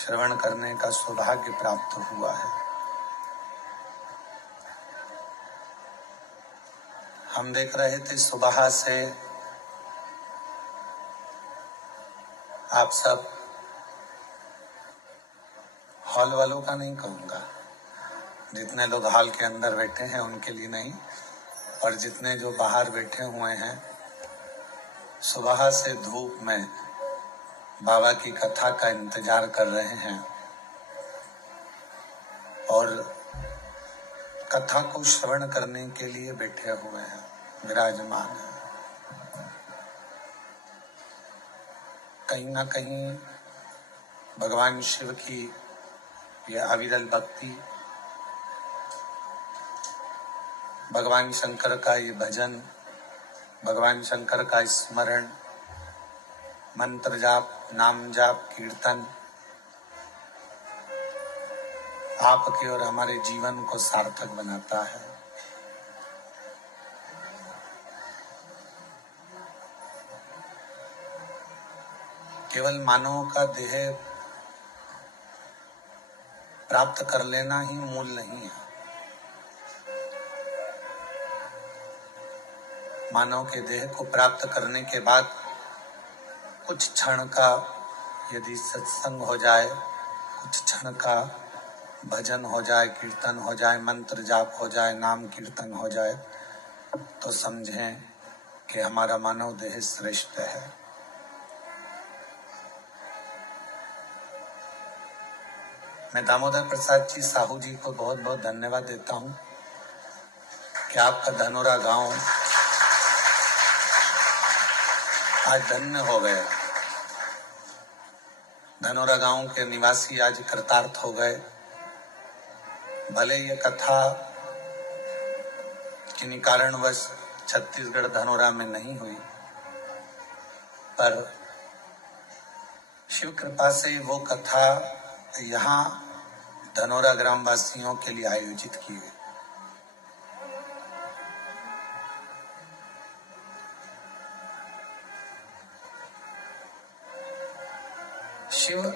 श्रवण करने का सौभाग्य प्राप्त हुआ है। हम देख रहे थे सुबह से आप सब, हॉल वालों का नहीं कहूँगा, जितने लोग हॉल के अंदर बैठे हैं उनके लिए नहीं, और जितने जो बाहर बैठे हुए हैं, सुबह से धूप में बाबा की कथा का इंतजार कर रहे हैं और कथा को श्रवण करने के लिए बैठे हुए हैं, विराजमान हैं। कहीं ना कहीं भगवान शिव की यह अविरल भक्ति, भगवान शंकर का ये भजन, भगवान शंकर का स्मरण, मंत्र जाप, नाम जाप, कीर्तन आपके और हमारे जीवन को सार्थक बनाता है। केवल मानव का देह प्राप्त कर लेना ही मूल नहीं है। मानव के देह को प्राप्त करने के बाद कुछ क्षण का यदि सत्संग हो जाए, कुछ क्षण का भजन हो जाए, कीर्तन हो जाए, मंत्र जाप हो जाए, नाम कीर्तन हो जाए, तो समझें कि हमारा मानव देह श्रेष्ठ है। मैं दामोदर प्रसाद जी साहू जी को बहुत बहुत धन्यवाद देता हूँ कि आपका धनोरा गांव आज धन्य हो गए। धनोरा गांव के निवासी आज कृतार्थ हो गए। भले ये कथा किन्हीं कारणवश छत्तीसगढ़ धनोरा में नहीं हुई, पर शिव कृपा से वो कथा यहाँ धनोरा ग्रामवासियों के लिए आयोजित की गई। शिव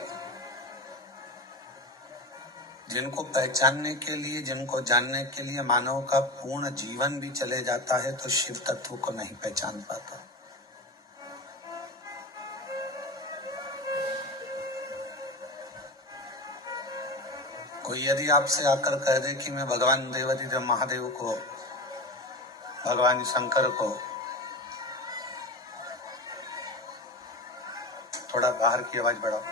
जिनको पहचानने के लिए, जिनको जानने के लिए मानव का पूर्ण जीवन भी चले जाता है, तो शिव तत्व को नहीं पहचान पाता। कोई यदि आपसे आकर कह दे कि मैं भगवान देवाधिदेव महादेव को, भगवान शंकर को, थोड़ा बाहर की आवाज बढ़ाओ,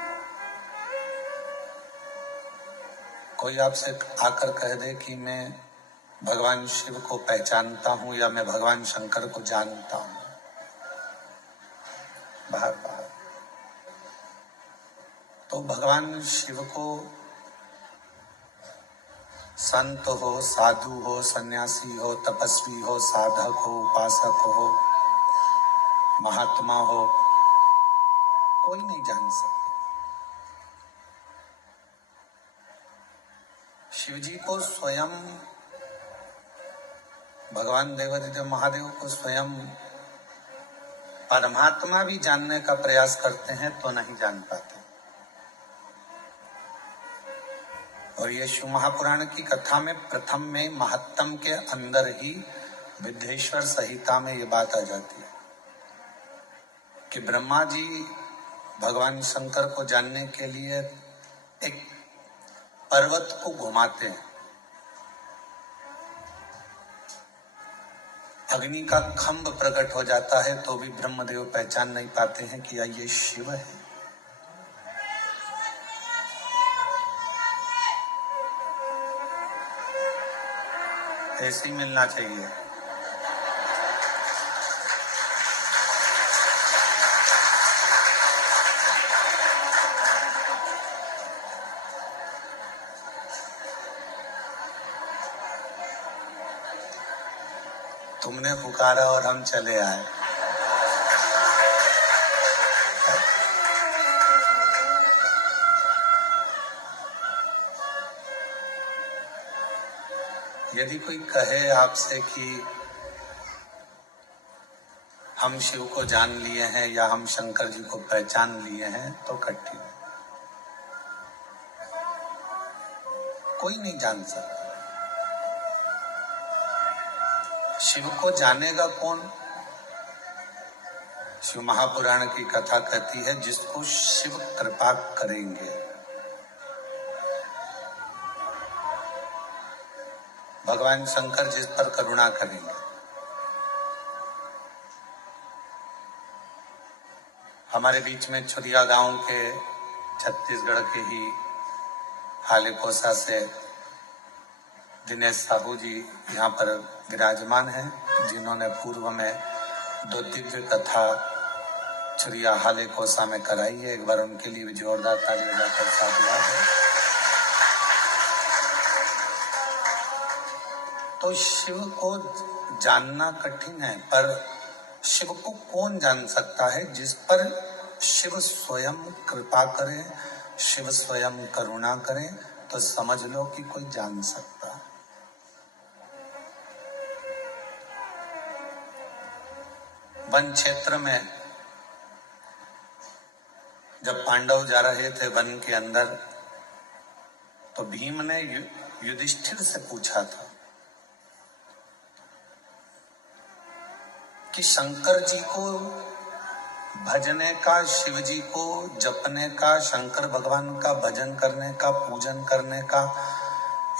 कोई आपसे आकर कह दे कि मैं भगवान शिव को पहचानता हूं या मैं भगवान शंकर को जानता हूं, बाहर बाहर, तो भगवान शिव को संत हो, साधु हो, सन्यासी हो, तपस्वी हो, साधक हो, उपासक हो, महात्मा हो, कोई नहीं जान सकता। शिव जी को स्वयं, भगवान देवाधिदेव महादेव को स्वयं परमात्मा भी जानने का प्रयास करते हैं तो नहीं जान पाते। और ये शिव महापुराण की कथा में प्रथम में महत्तम के अंदर ही विद्येश्वर संहिता में ये बात आ जाती है कि ब्रह्मा जी भगवान शंकर को जानने के लिए एक पर्वत को घुमाते हैं। अग्नि का खंभ प्रकट हो जाता है तो भी ब्रह्मदेव पहचान नहीं पाते हैं कि ये शिव है। ऐसे ही मिलना चाहिए। तुमने पुकारा और हम चले आए। यदि कोई कहे आपसे कि हम शिव को जान लिए हैं या हम शंकर जी को पहचान लिए हैं, तो कठिन। कोई नहीं जान सकता। शिव को जानेगा कौन? शिव महापुराण की कथा कहती है जिसको शिव कृपा करेंगे, भगवान शंकर जिस पर करुणा करेंगे। हमारे बीच में छुरिया गांव के छत्तीसगढ़ के ही हालेकोसा से दिनेश साहू जी यहाँ पर विराजमान हैं, जिन्होंने पूर्व में 2 दिव्य कथा छुरिया हालेकोसा में कराई है। एक बार उनके लिए भी जोरदार ताली बजाकर साधुवाद है। तो शिव को जानना कठिन है, पर शिव को कौन जान सकता है? जिस पर शिव स्वयं कृपा करे, शिव स्वयं करुणा करे, तो समझ लो कि कोई जान सकता है। वन क्षेत्र में जब पांडव जा रहे थे वन के अंदर, तो भीम ने युधिष्ठिर से पूछा था कि शंकर जी को भजने का, शिव जी को जपने का, शंकर भगवान का भजन करने का, पूजन करने का,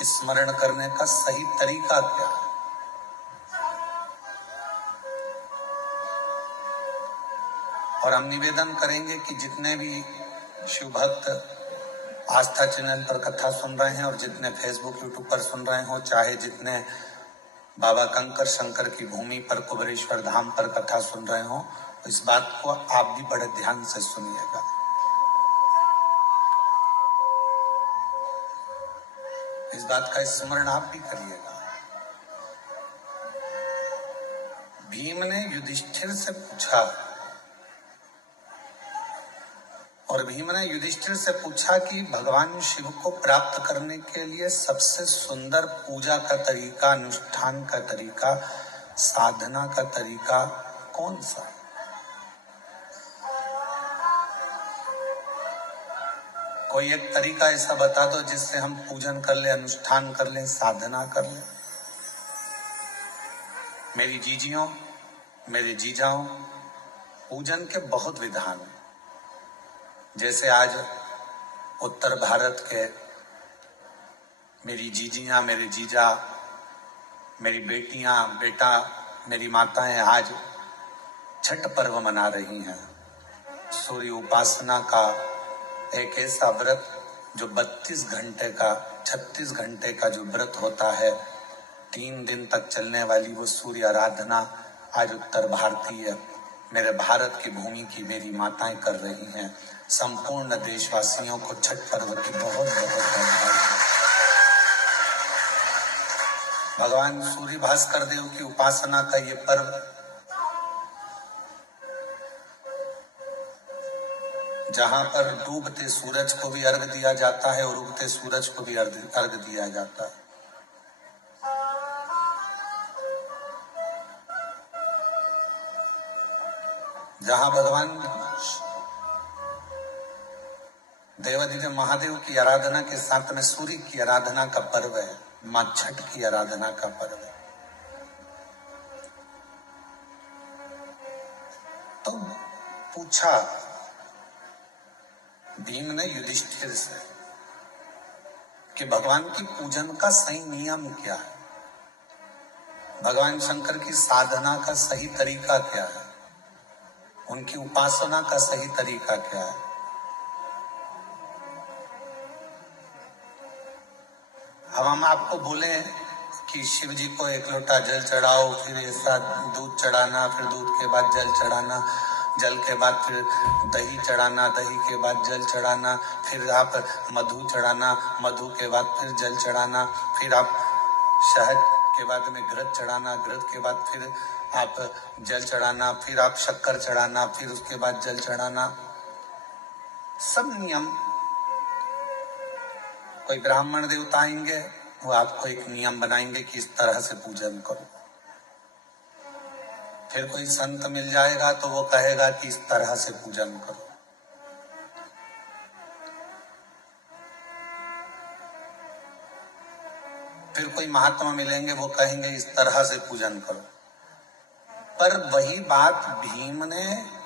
स्मरण करने का सही तरीका क्या है? और हम निवेदन करेंगे कि जितने भी शिव भक्त आस्था चैनल पर कथा सुन रहे हैं और जितने फेसबुक यूट्यूब पर सुन रहे हो, चाहे जितने बाबा कंकर शंकर की भूमि पर कुबेरेश्वर धाम पर कथा सुन रहे हो, इस बात को आप भी बड़े ध्यान से सुनिएगा। इस बात का स्मरण आप भी करिएगा। भीम ने युधिष्ठिर से पूछा, और भीम ने युधिष्ठिर से पूछा कि भगवान शिव को प्राप्त करने के लिए सबसे सुंदर पूजा का तरीका, अनुष्ठान का तरीका, साधना का तरीका कौन सा? कोई एक तरीका ऐसा बता दो जिससे हम पूजन कर ले, अनुष्ठान कर ले, साधना कर ले। मेरी जीजियों, मेरे जीजाओं, पूजन के बहुत विधान हैं। जैसे आज उत्तर भारत के मेरी जीजियां, मेरे जीजा, मेरी बेटियां, बेटा, मेरी माताएं आज छठ पर्व मना रही हैं। सूर्य उपासना का एक ऐसा व्रत जो 32 घंटे का, 36 घंटे का जो व्रत होता है, 3 दिन तक चलने वाली वो सूर्य आराधना आज उत्तर भारतीय, मेरे भारत की भूमि की मेरी माताएं कर रही हैं। संपूर्ण देशवासियों को छठ पर्व की बहुत बहुत बधाई। भगवान सूर्य भास्कर देव की उपासना का ये पर्व जहां पर डूबते सूरज को भी अर्घ दिया जाता है और उगते सूरज को भी अर्घ दिया जाता है। जहां भगवान देवादिदेव महादेव की आराधना के साथ में सूर्य की आराधना का पर्व है, मां छठ की आराधना का पर्व है। तो पूछा भीम ने युधिष्ठिर से कि भगवान की पूजन का सही नियम क्या है, भगवान शंकर की साधना का सही तरीका क्या है, उनकी उपासना का सही तरीका क्या है। अब हम आपको बोले कि शिव जी को 1 लोटा जल चढ़ाओ, फिर ऐसा दूध चढ़ाना, फिर दूध के बाद जल चढ़ाना, जल के बाद फिर दही चढ़ाना, दही के बाद जल चढ़ाना, फिर आप मधु चढ़ाना, मधु के बाद फिर जल चढ़ाना, फिर आप शहद के बाद में घृत चढ़ाना, घृत के बाद फिर आप जल चढ़ाना, फिर आप शक्कर चढ़ाना, फिर उसके बाद जल चढ़ाना। सब नियम। कोई ब्राह्मण देवता आएंगे, वो आपको एक नियम बनाएंगे कि इस तरह से पूजन करो। फिर कोई संत मिल जाएगा तो वो कहेगा कि इस तरह से पूजन करो। फिर कोई महात्मा मिलेंगे, वो कहेंगे इस तरह से पूजन करो। पर वही बात भीम ने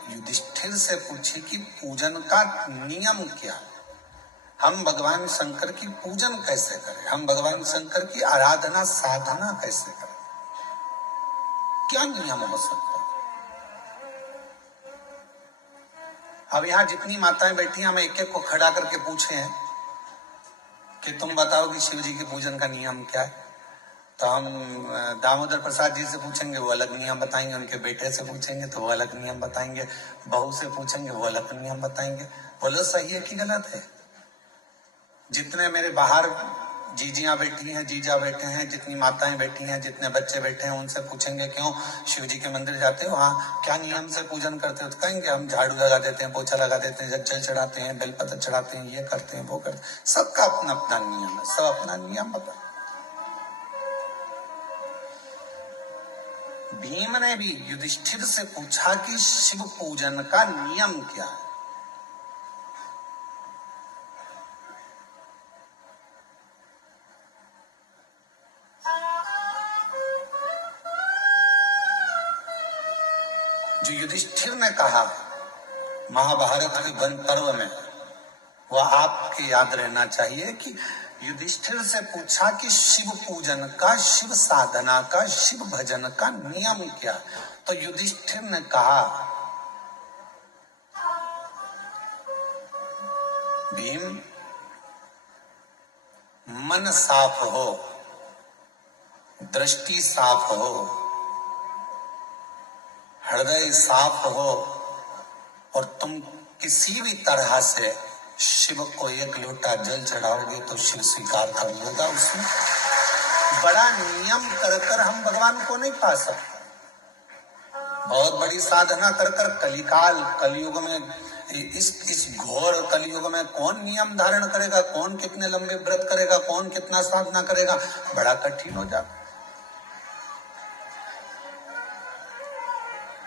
युधिष्ठिर से पूछी कि पूजन का नियम क्या है, हम भगवान शंकर की पूजन कैसे करें, हम भगवान शंकर की आराधना साधना कैसे करें, क्या नियम हो सकता है। अब यहाँ जितनी माताएं बैठी हैं, हम एक एक को खड़ा करके पूछे हैं कि तुम बताओ कि शिव जी के पूजन का नियम क्या है। तो हम दामोदर प्रसाद जी से पूछेंगे, वो अलग नियम बताएंगे, उनके बेटे से पूछेंगे तो वो अलग नियम बताएंगे, बहू से पूछेंगे वो अलग नियम बताएंगे। बोलो सही है कि गलत है। जितने मेरे बाहर जीजियां बैठी हैं, जीजा बैठे हैं, जितनी माताएं बैठी हैं, जितने बच्चे बैठे हैं, उनसे पूछेंगे क्यों शिव जी के मंदिर जाते हो, वहाँ क्या नियम से पूजन करते हो, तो कहेंगे हम झाड़ू लगा देते हैं, पोछा लगा देते हैं, जल चढ़ाते हैं, बेलपत्र चढ़ाते हैं, ये करते हैं, वो करते हैं। सबका अपना अपना नियम है, सब अपना नियम बता। भीम ने भी युधिष्ठिर से पूछा कि शिव पूजन का नियम क्या है। जो युधिष्ठिर ने कहा महाभारत के वन पर्व में, वह आपके याद रहना चाहिए कि युधिष्ठिर से पूछा कि शिव पूजन का, शिव साधना का, शिव भजन का नियम क्या। तो युधिष्ठिर ने कहा, भीम मन साफ हो, दृष्टि साफ हो, हृदय साफ हो, और तुम किसी भी तरह से शिव को एक लोटा जल चढ़ाओगे तो शिव स्वीकार कर लेगा। उसमें बड़ा नियम कर कर हम भगवान को नहीं पा सकते। बहुत बड़ी साधना कर कर कलिकाल, कलयुग में, इस घोर कलयुग में कौन नियम धारण करेगा, कौन कितने लंबे व्रत करेगा, कौन कितना साधना करेगा, बड़ा कठिन हो जाता।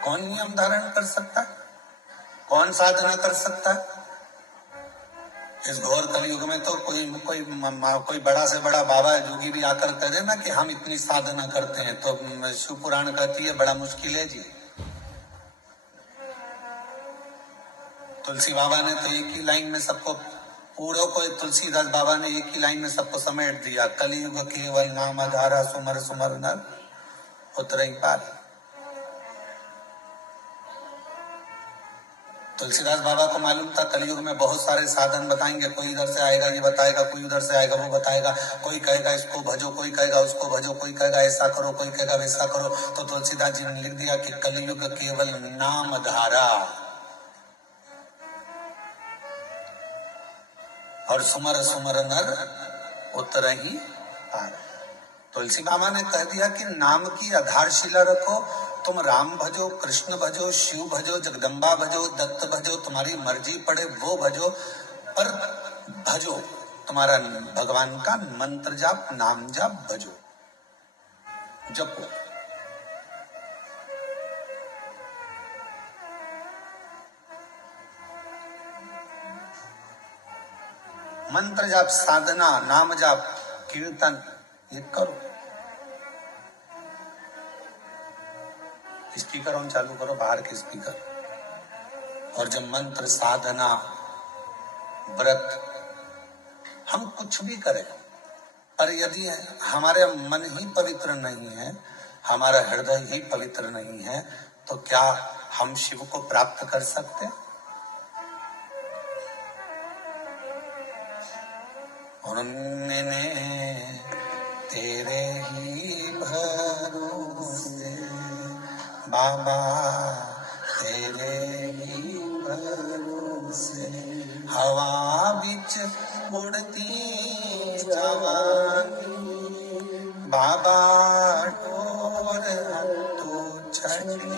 कौन नियम धारण कर सकता है, कौन साधना कर सकता है। इस घोर कलयुग में तो कोई बड़ा से बड़ा बाबा जोगी भी आकर कहे ना कि हम इतनी साधना करते हैं, तो शिव पुराण कहती है बड़ा मुश्किल है जी। तुलसी बाबा ने तो एक ही लाइन में सबको, पूरा को तुलसीदास बाबा ने एक ही लाइन में सबको समेट दिया, कलयुग केवल नाम आधारा, सुमर सुमर नर उतरई पार। तुलसीदास बाबा को मालूम था कलयुग में बहुत सारे साधन बताएंगे, कोई इधर से आएगा ये बताएगा, कोई उधर से आएगा वो बताएगा, कोई कहेगा इसको भजो, कोई कहेगा उसको भजो, कोई कहेगा ऐसा करो, कोई कहेगा वैसा करो। तो तुलसीदास जी ने लिख दिया कि कलयुग केवल नाम धारा और सुमर सुमर नर उतरहि पार। तुलसी बाबा ने कह दिया कि नाम की आधारशिला रखो, तुम राम भजो, कृष्ण भजो, शिव भजो, जगदम्बा भजो, दत्त भजो, तुम्हारी मर्जी पड़े वो भजो, पर भजो, तुम्हारा भगवान का मंत्र जाप, नाम जाप भजो, जपो। मंत्र जाप, साधना, नाम जाप, कीर्तन ये करो। स्पीकर ऑन चालू करो, बाहर के स्पीकर। और जब मंत्र, साधना, व्रत, हम कुछ भी करें, पर यदि हमारे मन ही पवित्र नहीं है, हमारा हृदय ही पवित्र नहीं है, तो क्या हम शिव को प्राप्त कर सकते? उन्होंने तेरे ही भरोसे बाबा, तेरे ही भरोसे हवा बिच उड़ती जवानी, बाबा डोर तो छठी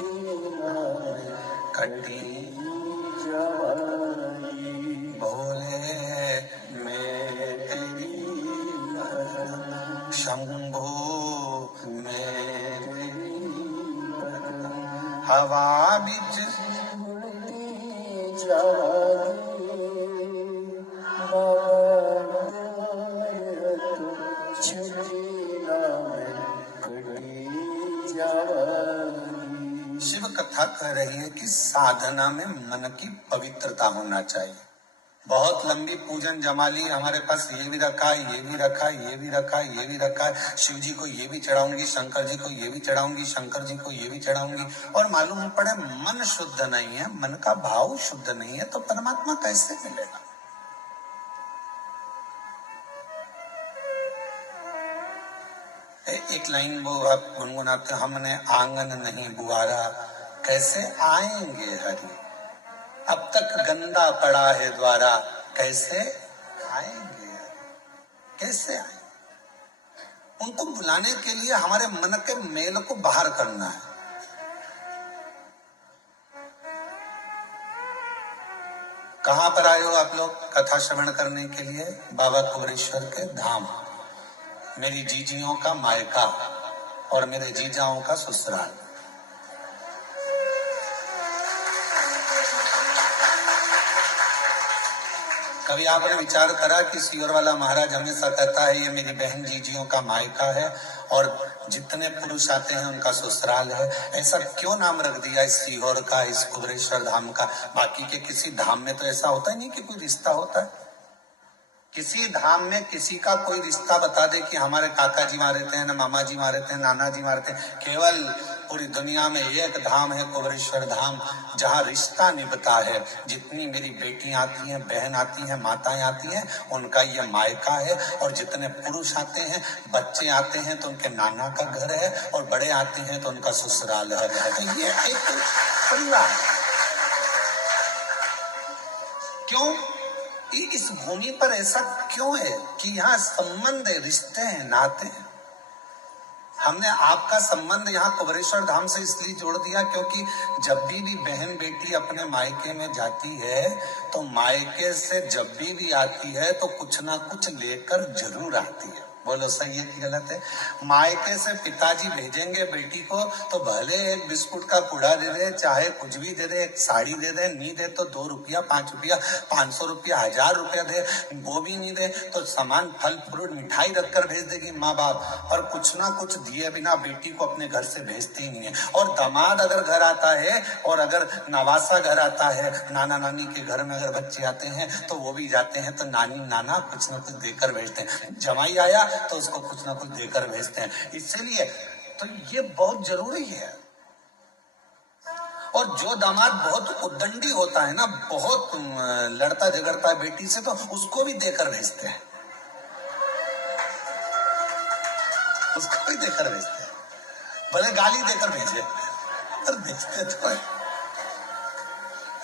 कटी जवानी, भोले मैं तेरी शंभो मैं हवा बिच कह रही है कि साधना में मन की पवित्रता होना चाहिए। बहुत लंबी पूजन जमाली हमारे पास, ये भी रखा है, ये भी रखा है, ये भी रखा है, ये भी रखा है, शिव जी को ये भी चढ़ाऊंगी, शंकर जी को ये भी चढ़ाऊंगी, शंकर जी को ये भी चढ़ाऊंगी, और मालूम पड़े मन शुद्ध नहीं है, मन का भाव शुद्ध नहीं है, तो परमात्मा कैसे मिलेगा? एक लाइन वो आप गुनगुनाते, हमने आंगन नहीं बुआरा, कैसे आएंगे हरि, अब तक गंदा पड़ा है द्वारा, कैसे आएंगे, कैसे आएंगे? उनको बुलाने के लिए हमारे मन के मेल को बाहर करना है। कहां पर आए हो आप लोग कथा श्रवण करने के लिए? बाबा कुबरेश्वर के धाम, मेरी जीजियों का मायका और मेरे जीजाओं का ससुराल। कभी आपने विचार करा कि सीहोर वाला महाराज हमेशा कहता है ये मेरी बहन जीजियों का मायका है और जितने पुरुष आते हैं उनका ससुराल है, ऐसा क्यों नाम रख दिया इस सीहोर का, इस कुबरेश्वर धाम का? बाकी के किसी धाम में तो ऐसा होता ही नहीं कि कोई रिश्ता होता है। किसी धाम में किसी का कोई रिश्ता बता दे कि हमारे काका जी वहां रहते हैं, ना मामा जी वहां रहते हैं, नाना जी वहां रहते हैं। केवल पूरी दुनिया में एक धाम है कुबरेश्वर धाम, जहाँ रिश्ता निभता है। जितनी मेरी बेटी आती हैं, बहन आती हैं, माताएं आती हैं, उनका ये मायका है। और जितने पुरुष आते हैं, बच्चे आते हैं तो उनके नाना का घर है, और बड़े आते हैं तो उनका ससुराल है। तो ये एक परिवार। क्यों इस भूमि पर ऐसा क्यों है कि यहाँ संबंध है, रिश्ते हैं, नाते हैं? हमने आपका संबंध यहाँ कुबरेश्वर धाम से इसलिए जोड़ दिया क्योंकि जब भी बहन बेटी अपने मायके में जाती है तो मायके से जब भी आती है तो कुछ ना कुछ लेकर जरूर आती है। बोलो सही है कि गलत है? मायके से पिताजी भेजेंगे बेटी को तो भले एक बिस्कुट का पुड़ा दे दे, चाहे कुछ भी दे दे, एक साड़ी दे दे, नहीं दे तो 2 रुपया, 5 रुपया, 500 रुपया, 1000 रुपया दे, वो भी नहीं दे तो सामान, फल फ्रूट, मिठाई रखकर भेज देगी माँ बाप, और कुछ ना कुछ दिए बिना बेटी को अपने घर से भेजते ही नहीं है। और दामाद अगर घर आता है और अगर नवासा घर आता है, नाना नानी के घर में अगर बच्चे आते हैं तो वो भी जाते हैं तो नानी नाना कुछ ना कुछ देकर भेजते हैं। जमाई आया तो उसको कुछ ना कुछ देकर भेजते हैं। इसीलिए तो ये बहुत जरूरी है। और जो दामाद बहुत उद्दंडी होता है ना, बहुत लड़ता झगड़ता है बेटी से, तो उसको भी देकर भेजते हैं, उसको भी देकर भेजते हैं, भले गाली देकर भेजे पर भेजते तो है।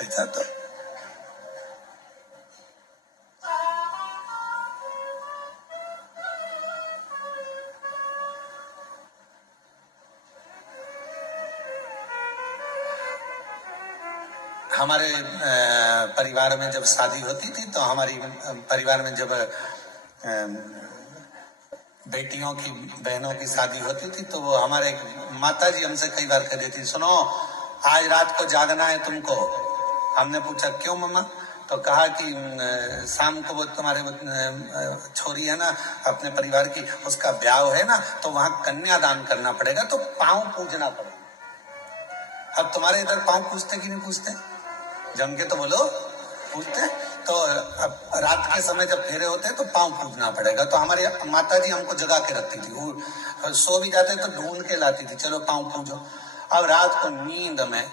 ऐसा तो हमारे परिवार में जब शादी होती थी तो हमारी परिवार में जब बेटियों की, बहनों की शादी होती थी तो वो हमारे माता जी हमसे कई बार कह देती, सुनो आज रात को जागना है तुमको। हमने पूछा क्यों मम्मा? तो कहा कि शाम को वो तुम्हारे छोरी है ना अपने परिवार की, उसका ब्याह है ना, तो वहां कन्यादान करना पड़ेगा, तो पांव पूजना पड़ेगा। अब तुम्हारे इधर पांव पूछते कि नहीं पूछते? जम के तो बोलो पूछते। तो अब रात के समय जब फेरे होते हैं तो पांव पूजना पड़ेगा। तो हमारी माता जी हमको जगा के रखती थी, वो सो भी जाते तो ढूंढ के लाती थी, चलो पांव पूजो। अब रात को नींद में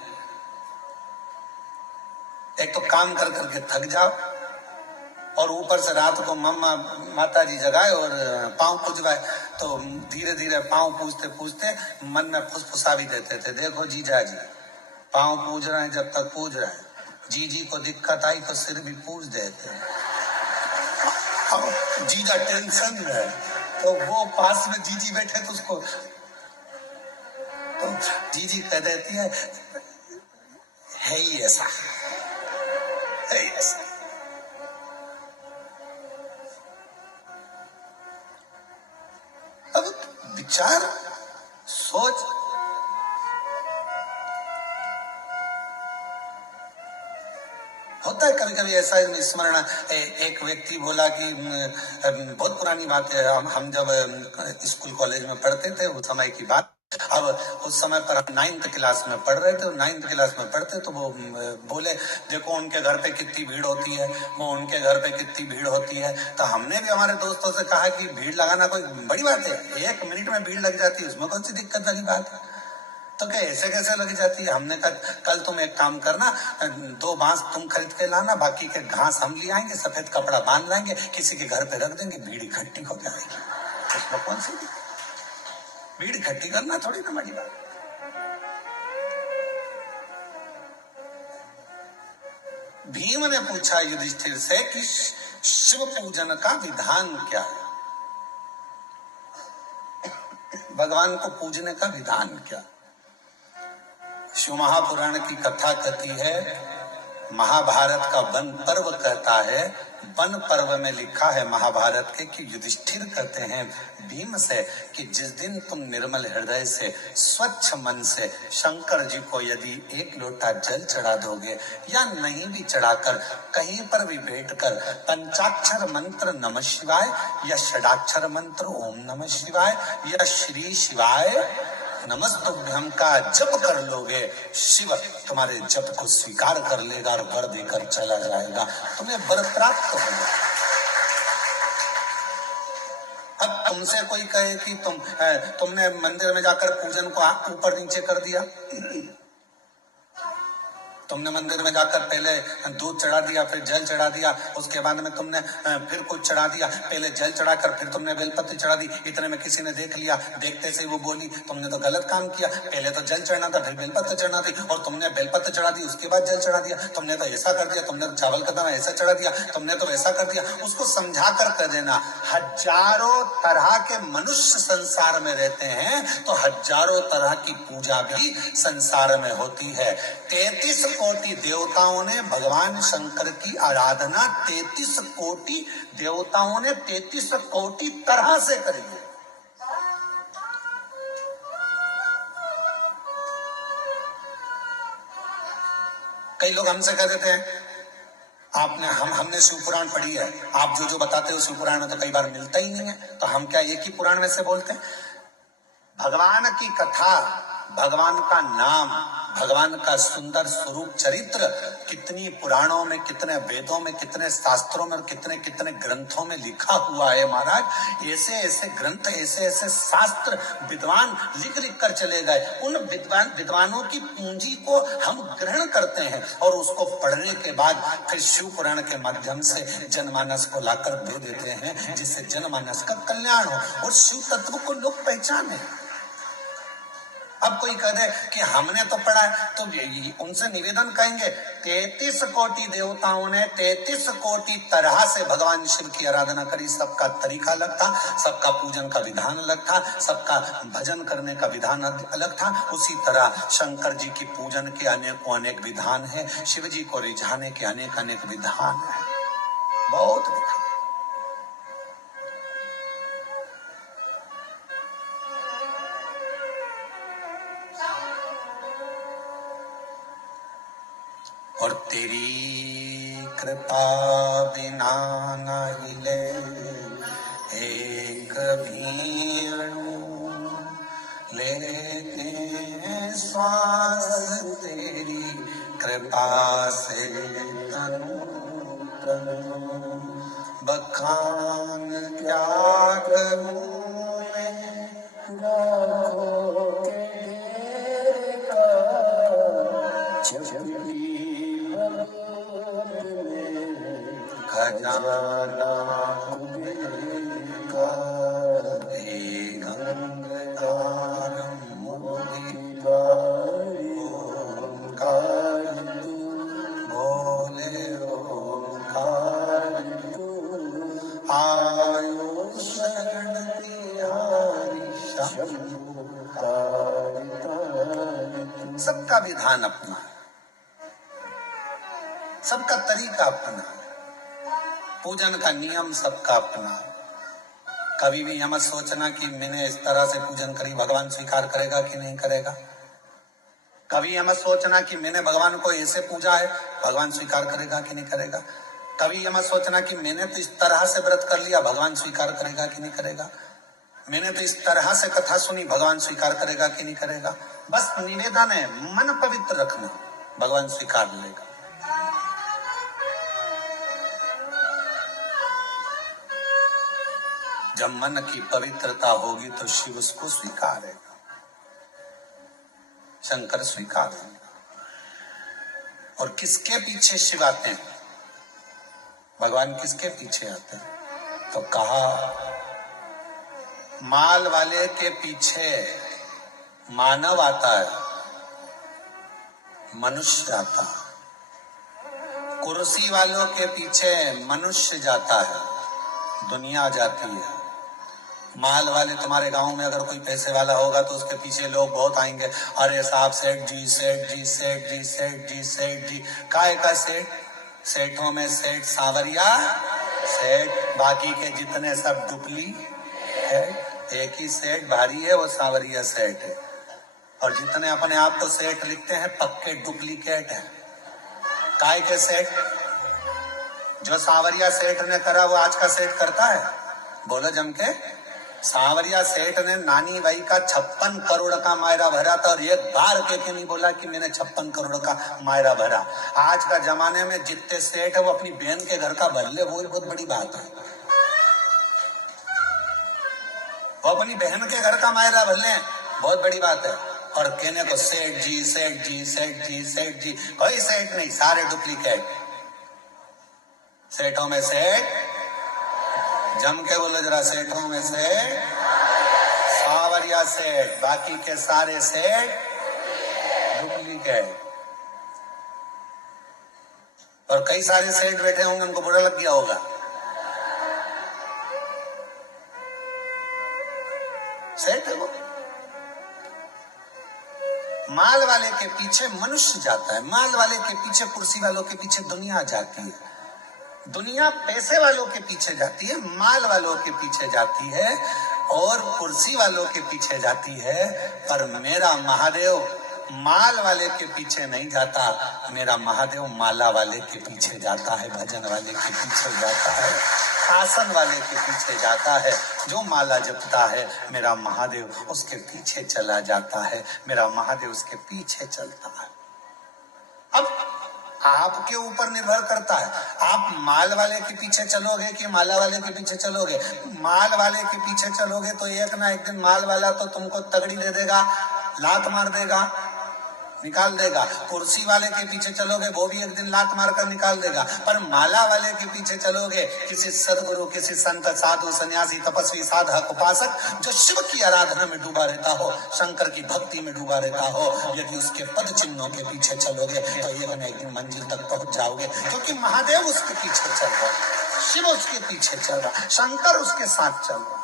एक तो काम कर करके थक जाओ और ऊपर से रात को मम्मा माता जी जगाए और पांव पूजवाए, तो धीरे धीरे पांव पूजते पूजते मन में फुसफुसा भी देते थे, देखो जीजा जी पांव पूज रहे हैं, जब तक पूज रहे हैं, जीजी को दिक्कत आई तो सिर भी पूज देते हैं। जीजा टेंशन में है तो वो पास में जीजी बैठे तो उसको, तो जीजी कह देती है ही ऐसा, है ही ऐसा। अब विचार सोच, होता है कभी कभी ऐसा स्मरण। एक व्यक्ति बोला कि बहुत पुरानी बात है, हम जब स्कूल कॉलेज में पढ़ते थे उस समय की बात, अब उस समय पर हम 9th क्लास में पढ़ रहे थे, 9th क्लास में पढ़ते तो वो बोले देखो उनके घर पे कितनी भीड़ होती है, वो उनके घर पे कितनी भीड़ होती है। तो हमने भी हमारे दोस्तों से कहा कि भीड़ लगाना कोई बड़ी बात है, 1 मिनट में भीड़ लग जाती है, उसमें कौन सी दिक्कत वाली बात है। तो क्या ऐसे कैसे लग जाती है। हमने कहा कल तुम एक काम करना, 2 बांस तुम खरीद के लाना, बाकी के घास हम ले आएंगे, सफेद कपड़ा बांध लाएंगे, किसी के घर पे रख देंगे, भीड़ इकट्ठी हो जाएगी। उसमें कौन सी भीड़ इकट्ठी करना थोड़ी ना बड़ी बात। भीम ने पूछा युधिष्ठिर से कि शिव पूजन का विधान क्या है, भगवान को पूजने का विधान क्या। शिव महापुराण की कथा कहती है, महाभारत का वन पर्व कहता है, वन पर्व में लिखा है महाभारत के कि युधिष्ठिर कहते हैं भीम से कि जिस दिन तुम निर्मल हृदय से स्वच्छ मन से शंकर जी को यदि 1 लोटा जल चढ़ा दोगे या नहीं भी चढ़ाकर कहीं पर भी बैठकर पंचाक्षर मंत्र नमः शिवाय या षडाक्षर मंत्र ओम नमः शिवाय या श्री शिवाय नमस्तुभ्यम का जप कर लोगे, शिव तुम्हारे जप को स्वीकार कर लेगा और वर देकर चला जाएगा, तुम्हें वर प्राप्त होगा। अब तुमसे कोई कहे कि तुमने मंदिर में जाकर पूजन को ऊपर नीचे कर दिया, तुमने मंदिर में जाकर पहले दूध चढ़ा दिया, फिर जल चढ़ा दिया, उसके बाद में तुमने फिर कुछ चढ़ा दिया, पहले जल चढ़ाकर फिर तुमने बेलपत्र चढ़ा दी, इतने में किसी ने देख लिया, देखते से वो बोली तुमने तो गलत काम किया, पहले तो जल चढ़ना था फिर बेलपत्र चढ़ना थी, और तुमने बेलपत्र चढ़ा दी उसके बाद जल चढ़ा दिया, तुमने तो ऐसा कर दिया, तुमने तो चावल का दाना ऐसा चढ़ा दिया, तुमने तो ऐसा कर दिया। उसको समझा कर कह देना, हजारों तरह के मनुष्य संसार में रहते हैं तो हजारों तरह की पूजा भी संसार में होती है। 33 कोटि देवताओं ने भगवान शंकर की आराधना 33 कोटि देवताओं ने 33 कोटि तरह से करी है। कई लोग हमसे कह देते हैं हमने शिव पुराण पढ़ी है, आप जो बताते हो शिव पुराण में तो कई बार मिलता ही नहीं है, तो हम क्या एक ही पुराण में से बोलते हैं। भगवान की कथा, भगवान का नाम, भगवान का सुंदर स्वरूप चरित्र कितनी पुराणों में, कितने वेदों में, कितने शास्त्रों में और कितने कितने ग्रंथों में लिखा हुआ है महाराज। ऐसे ऐसे ग्रंथ, ऐसे ऐसे शास्त्र विद्वान लिख लिख कर चले गए। उन विद्वानों की पूंजी को हम ग्रहण करते हैं और उसको पढ़ने के बाद फिर शिव पुराण के माध्यम से जनमानस को लाकर दे देते हैं, जिससे जनमानस का कल्याण हो और शिव तत्व को लोग पहचाने। अब कोई कह दे कि हमने तो पढ़ा है, तो उनसे निवेदन कहेंगे 33 कोटि देवताओं ने 33 कोटि तरह से भगवान शिव की आराधना करी। सबका तरीका अलग था, सबका पूजन का विधान अलग था, सबका भजन करने का विधान अलग था। उसी तरह शंकर जी की पूजन के अनेकों अनेक विधान है, शिव जी को रिझाने के अनेक अनेक विधान है, बहुत विधान। और तेरी कृपा बिना न हिले एक भी अणु, लेते श्वास तेरी कृपा से तनु तनु। बखान क्या करूं मैं खजाना बोले ओंकार आयो शरण तिहारी सबका विधान अपना, सबका तरीका अपना, पूजन का नियम सबका अपना। कभी भी यह मत सोचना कि मैंने इस तरह से पूजन करी, भगवान स्वीकार करेगा कि नहीं करेगा। कभी यह मत सोचना कि मैंने भगवान को ऐसे पूजा है, भगवान स्वीकार करेगा कि नहीं करेगा। कभी यह मत सोचना कि मैंने तो इस तरह से व्रत कर लिया, भगवान स्वीकार करेगा कि नहीं करेगा। मैंने तो इस तरह से कथा सुनी, भगवान स्वीकार करेगा कि नहीं करेगा? बस निवेदन है, मन पवित्र रखना, भगवान स्वीकार लेगा। जब मन की पवित्रता होगी तो शिव उसको स्वीकारेगा, शंकर स्वीकारेंगे। और किसके पीछे शिव आते हैं? भगवान किसके पीछे आते हैं? तो कहा माल वाले के पीछे मानव आता है, मनुष्य आता है। कुर्सी वालों के पीछे मनुष्य जाता है, दुनिया जाती है। माल वाले, तुम्हारे गांव में अगर कोई पैसे वाला होगा तो उसके पीछे लोग बहुत आएंगे, अरे साहब सेठ जी, सेठ जी, सेठ जी, सेठ जी, सेठ जी। काय का सेठ? सेठों में सेठ सांवरिया सेठ, बाकी के जितने सब डुप्ली है। एक ही सेठ भारी है, वो सांवरिया सेठ है। और जितने अपने आप को सेठ लिखते हैं, पक्के डुप्लीकेट हैं। काय के सेठ? जो सांवरिया सेठ ने करा वो आज का सेठ करता है? बोलो जम के। सांवरिया सेठ ने नानी बाई का 56 करोड़ का मायरा भरा था और एक बार के नहीं बोला कि मैंने 56 करोड़ का मायरा भरा। आज का जमाने में जितने सेठ है वो अपनी बहन के घर का भर ले, वो बहुत बड़ी बात है। वो अपनी बहन के घर का मायरा भर ले, बहुत बड़ी बात है। और कहने को सेठ जी, सेठ जी, सेठ जी, सेठ जी। कोई सेठ नहीं, सारे डुप्लीकेट। सेठों में सेठ, जम के बोलो जरा, सेठों में से सांवरिया सेठ, बाकी के सारे सेठ डुप्लीकेट। और कई सारे सेठ बैठे होंगे, उनको बुरा लग गया होगा। सेठ है वो। माल वाले के पीछे मनुष्य जाता है, माल वाले के पीछे, कुर्सी वालों के पीछे दुनिया जाती है। दुनिया पैसे वालों के पीछे जाती है, माल वालों के पीछे जाती है और कुर्सी वालों के पीछे जाती है। पर मेरा महादेव माल वाले के पीछे नहीं जाता, मेरा महादेव माला वाले के पीछे जाता है, भजन वाले के पीछे जाता है, शासन वाले के पीछे जाता है। जो माला जपता है मेरा महादेव उसके पीछे चला जाता है, मेरा महादेव उसके पीछे चलता है। अब आपके ऊपर निर्भर करता है, आप माल वाले के पीछे चलोगे कि माला वाले के पीछे चलोगे। माल वाले के पीछे चलोगे तो एक ना एक दिन माल वाला तो तुमको तगड़ी दे देगा, लात मार देगा, निकाल देगा। कुर्सी वाले के पीछे चलोगे, वो भी एक दिन लात मारकर निकाल देगा। पर माला वाले के पीछे चलोगे, किसी सदगुरु, किसी संत, साधु, सन्यासी, तपस्वी, साधक, उपासक जो शिव की आराधना में डूबा रहता हो, शंकर की भक्ति में डूबा रहता हो, यदि उसके पद चिन्हों के पीछे चलोगे तो एक न एक दिन मंजिल तक पहुंच जाओगे। क्योंकि महादेव उसके पीछे चल रहा, शिव उसके पीछे चल रहा, शंकर उसके साथ चल रहा।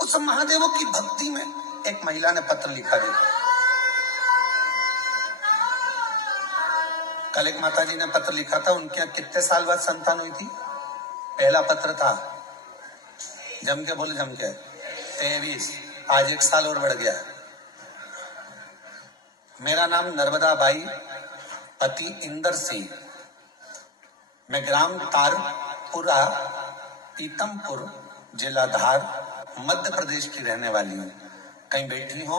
उस महादेव की भक्ति में एक महिला ने पत्र लिखा। देखो, कल एक माता जी ने पत्र लिखा था, उनके यहाँ कितने साल बाद संतान हुई थी? पहला पत्र था, जम के बोले, जम के 23, आज 1 साल और बढ़ गया। मेरा नाम नर्मदा बाई, पति इंदर सिंह, मैं ग्राम तारपुरा, पीतमपुर, जिला धार, मध्य प्रदेश की रहने वाली हूँ। कहीं बैठी हो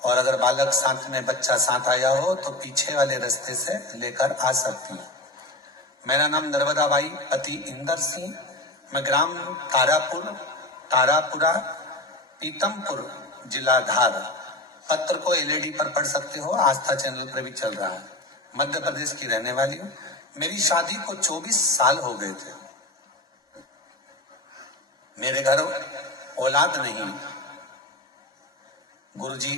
और अगर बालक साथ में, बच्चा साथ आया हो तो पीछे वाले रास्ते से लेकर आ सकती हूँ। मेरा नाम नर्मदा बाई, पति इंदर सिंह, मैं ग्राम तारापुरा, पीतमपुर, जिला धार। पत्र को एलईडी पर पढ़ सकते हो, आस्था चैनल पर भी चल रहा है। मध्य प्रदेश की रहने वाली हूँ। मेरी शादी को 24 साल हो गए थे। मेरे घर औलाद नहीं। गुरुजी,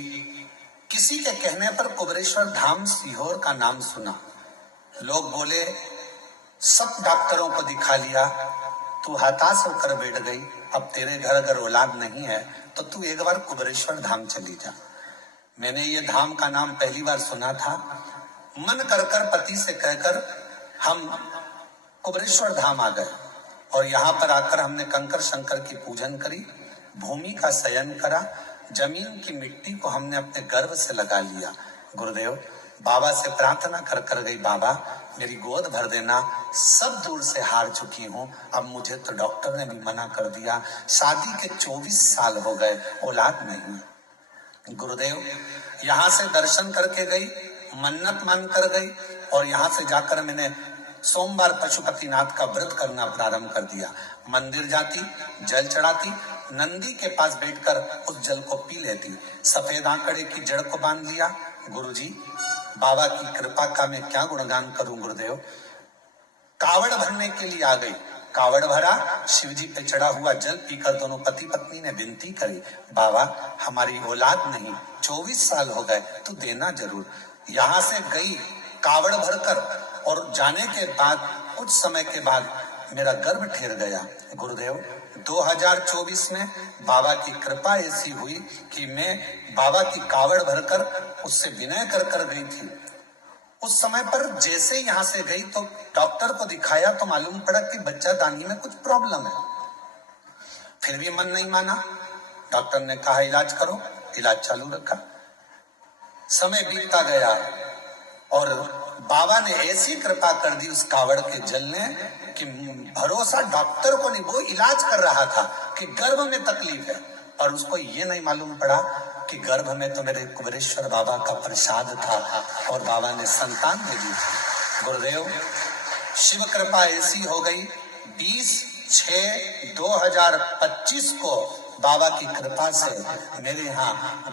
किसी के कहने पर कुबरेश्वर धाम सीहोर का नाम सुना। लोग बोले सब डॉक्टरों को दिखा लिया, तू हताश होकर बैठ गई, अब तेरे घर अगर औलाद नहीं है तो तू एक बार कुबरेश्वर धाम चली जा। मैंने ये धाम का नाम पहली बार सुना था। मन कर पति से कहकर हम कुबरेश्वर धाम आ गए और यहाँ पर आकर हमने कंकर शंकर की पूजन करी, भूमि का शयन करा, जमीन की मिट्टी को हमने अपने गर्व से लगा लिया। गुरुदेव, बाबा से प्रार्थना कर कर गई, बाबा मेरी गोद भर देना, सब दूर से हार चुकी हूँ, अब मुझे तो डॉक्टर ने भी मना कर दिया, शादी के 24 साल हो गए, औलाद नहीं। गुरुदेव यहाँ से दर्शन करके गई, मन्नत मान कर गई, और यहाँ से जाकर मैंने सोमवार पशुपतिनाथ का व्रत करना प्रारंभ कर दिया। मंदिर जाती, जल चढ़ाती, नंदी के पास बैठकर उस जल को पी लेती, सफेद आंकड़े की जड़ को बांध लिया। गुरुजी बाबा की कृपा का मैं क्या गुणगान करूं गुरुदेव। कावड़ भरने के लिए आ गई, कावड़ भरा, शिव जी पे चढ़ा हुआ जल पीकर दोनों पति पत्नी ने विनती करी, बाबा हमारी औलाद नहीं, 24 साल हो गए, तो देना जरूर। यहाँ से गई कावड़ भरकर, और जाने के बाद कुछ समय के बाद मेरा गर्भ ठहर गया। गुरुदेव 2024 में बाबा की कृपा ऐसी हुई कि मैं बाबा की कावड़ भरकर उससे विनय कर कर गई थी। उस समय पर जैसे यहाँ से गई तो डॉक्टर को दिखाया तो मालूम पड़ा कि बच्चा दानी में कुछ प्रॉब्लम है। फिर भी मन नहीं माना, डॉक्टर ने कहा इलाज करो, इलाज चालू रखा। समय बीतता गया और बाबा ने ऐसी कृपा कर दी उस कावड़ के जल ने कि भरोसा डॉक्टर को नहीं, वो इलाज कर रहा था कि गर्भ में तकलीफ है, और उसको ये नहीं मालूम पड़ा कि गर्भ में तो मेरे कुबेरेश्वर बाबा का प्रसाद था और बाबा ने संतान दे दी थी। गुरुदेव शिव कृपा ऐसी हो गई, 20/6/2025 को बाबा की कृपा से मेरे यहाँ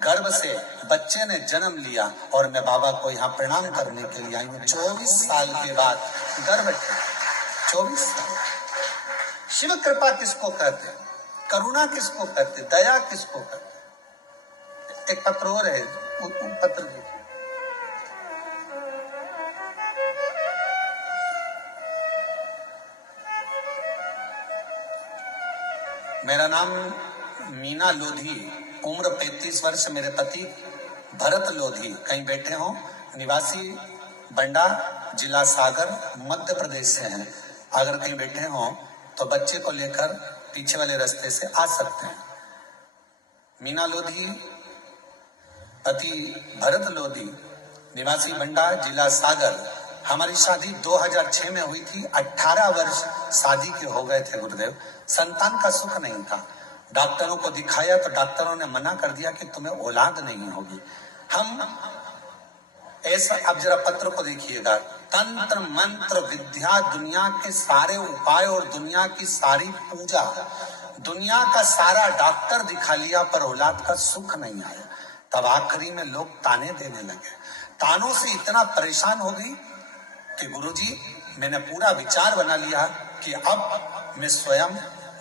गर्भ से बच्चे ने जन्म लिया, और मैं बाबा को यहाँ प्रणाम करने के लिए आई हूँ। 24 साल के बाद गर्भ, 24 साल। शिव कृपा किसको कहते, करुणा किसको कहते, दया किसको कहते। एक पत्र और है, पत्र देखिए। मेरा नाम मीना लोधी, उम्र 35 वर्ष, मेरे पति भरत लोधी, कहीं बैठे हो, निवासी बंडा, जिला सागर, मध्य प्रदेश से हैं। अगर कहीं बैठे हो तो बच्चे को लेकर पीछे वाले रास्ते से आ सकते हैं। मीना लोधी, पति भरत लोधी, निवासी बंडा, जिला सागर। हमारी शादी 2006 में हुई थी, 18 वर्ष शादी के हो गए थे गुरुदेव। संतान का सुख नहीं था, डॉक्टरों को दिखाया तो डॉक्टरों ने मना कर दिया कि तुम्हें औलाद नहीं होगी। हम ऐसा, अब जरा पत्र को देखिएगा, तंत्र मंत्र विद्या, दुनिया के सारे उपाय और दुनिया की सारी पूजा, दुनिया का सारा डॉक्टर दिखा लिया पर औलाद का सुख नहीं आया। तब आखिरी में लोग ताने देने लगे। तानों से इतना परेशान हो गई कि गुरुजी मैंने पूरा विचार बना लिया कि अब मैं स्वयं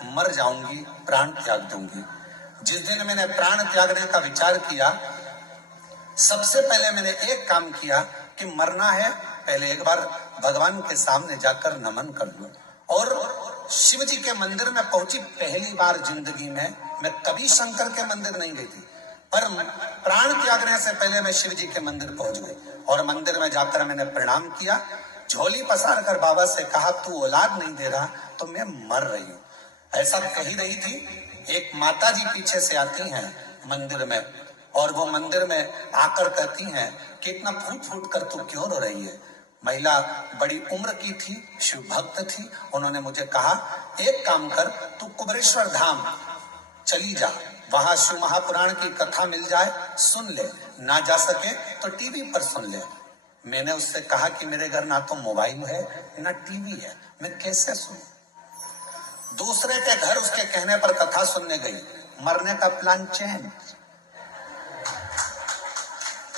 मर जाऊंगी, प्राण त्याग दूंगी। जिस दिन मैंने प्राण त्यागने का विचार किया, सबसे पहले मैंने एक काम किया कि मरना है, पहले एक बार भगवान के सामने जाकर नमन कर लूं। और शिव जी के मंदिर में पहुंची, पहली बार जिंदगी में। मैं कभी शंकर के मंदिर नहीं गई थी, पर प्राण त्यागने से पहले मैं शिव जी के मंदिर पहुंच गई, और मंदिर में जाकर मैंने प्रणाम किया, झोली पसार कर बाबा से कहा तू औलाद नहीं दे रहा तो मैं मर रही हूँ। ऐसा कही रही थी। एक माता जी पीछे से आती हैं मंदिर में, और वो मंदिर में आकर कहती हैं कि इतना फूट फूट कर तू क्यों रो रही है। महिला बड़ी उम्र की थी, शिव भक्त थी। उन्होंने मुझे कहा एक काम कर, तू कुबेरेश्वर धाम चली जा, वहां शिव महापुराण की कथा मिल जाए, सुन ले, ना जा सके तो टीवी पर सुन ले। मैंने उससे कहा कि मेरे घर ना तो मोबाइल है ना टीवी है, मैं कैसे सुनूं। दूसरे के घर उसके कहने पर कथा सुनने गई, मरने का प्लान चेंज,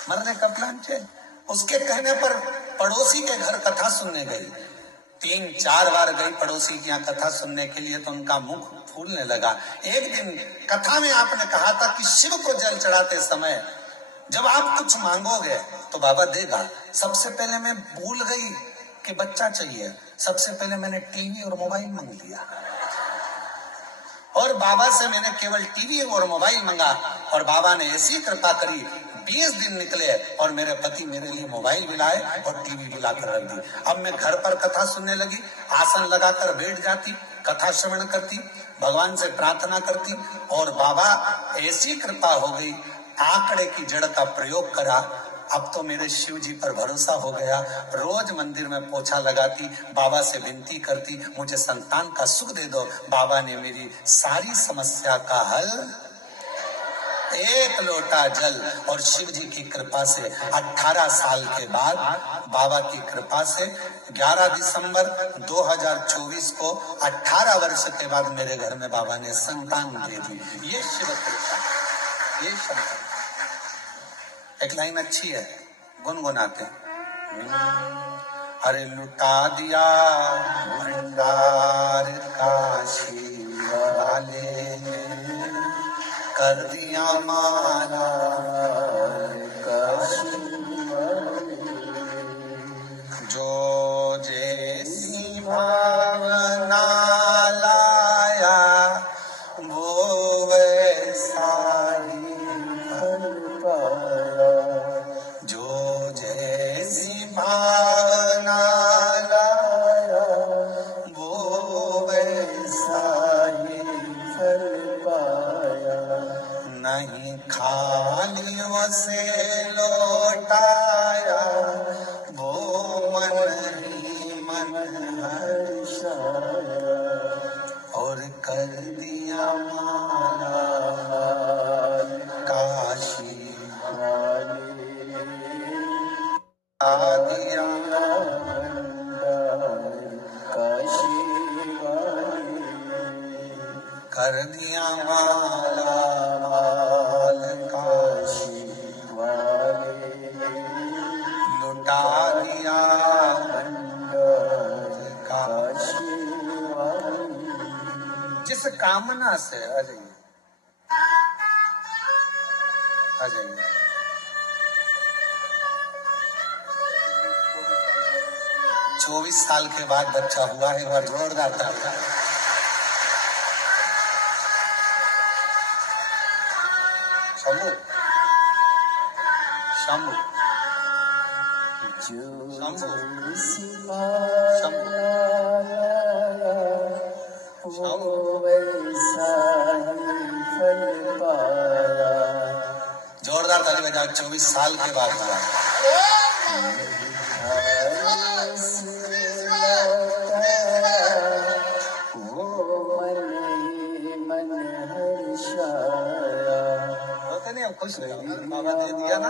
मरने का प्लान चेंज। उसके कहने पर पड़ोसी के घर कथा सुनने गई, 3-4 बार गई पड़ोसी के यहाँ कथा सुनने के लिए, तो उनका मुख फूलने लगा। एक दिन कथा में आपने कहा था कि शिव को जल चढ़ाते समय जब आप कुछ मांगोगे तो बाबा देगा। सबसे पहले मैं भूल गई कि बच्चा चाहिए, सबसे पहले मैंने टीवी और मोबाइल मांग लिया, और बाबा से मैंने केवल टीवी और मोबाइल मांगा, और बाबा ने ऐसी कृपा करी, 20 दिन निकले और मेरे पति मेरे लिए मोबाइल भी लाए और टीवी भी लाकर रख दी। अब मैं घर पर कथा सुनने लगी, आसन लगाकर बैठ जाती, कथा श्रवण करती, भगवान से प्रार्थना करती, और बाबा ऐसी कृपा हो गई, आंकड़े की जड़ का प्रयोग करा अब तो मेरे शिव जी पर भरोसा हो गया। रोज मंदिर में पोछा लगाती, बाबा से विनती करती, मुझे संतान का सुख दे दो। बाबा ने मेरी सारी समस्या का हल, एक लोटा जल और शिव जी की कृपा से 18 साल के बाद, बाबा की कृपा से 11 दिसंबर 2024 को 18 वर्ष के बाद मेरे घर में बाबा ने संतान दे दी। ये शिव कृपा, ये शंकर। एक लाइन अच्छी है, गुनगुनाते हैं। अरे लुटा दिया भंडार काशी वाले ने, कर दिया माला काशी वाले, जो जैसी भावना लाया वो वैसा ही फल पाया, जो जैसी भावना लाया वो वैसा ही फल पाया, नहीं खालियों से लौटाया वो मन ही मन हर्षाया, और कर दिया माला काशी वाले, आ दिया काशी वाले, कर दिया माला काशी वाले, लुटा दिया भंडार काशी वाले। जिस कामना से, आ जाइए आ जाइए, 24 साल के बाद बच्चा हुआ है, एक बार जोरदार तालियां। शंभू शंभू शंभू शंभू, जोरदार ताली बजाओ। 24 साल के बाद हुआ। रोते नहीं, हम खुश रहे, बाबा दे दिया ना,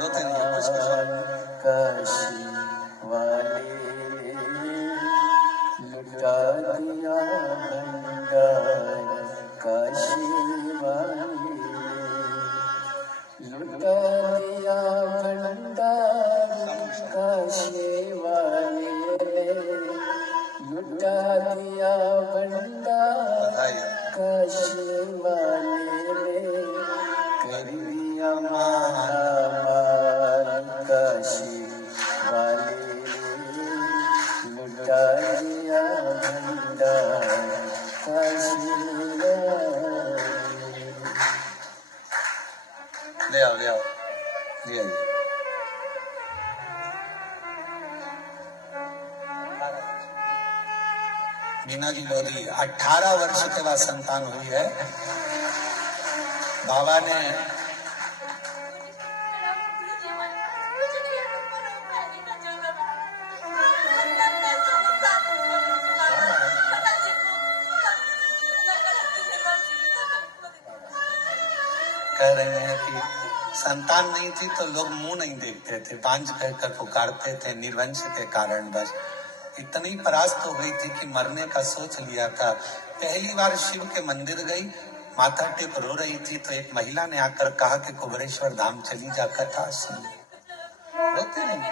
रोते नहीं, खुश खुश काशी वाले, लुटा दिया भंडार काशी वाले, लुटा दिया भंडार काशी वाले, लुटा दिया भंडार काशी वाले, कर दिया माला काशी वाले, लुटा दिया भंडार काशी वाले। ले आओ ले आओ, ले आइए। मीना जी लोधी 18 वर्ष के बाद संतान हुई है। बाबा ने कह रहे हैं कि संतान नहीं थी तो लोग मुंह नहीं देखते थे, बांझ कहकर पुकारते थे निर्वंश के कारण। बस इतनी परास्त हो गई थी कि मरने का सोच लिया था। पहली बार शिव के मंदिर गई, माथा टेक रो रही थी तो एक महिला ने आकर कहा कि कुबरेश्वर धाम चली जा, कथा सुन। रोते नहीं,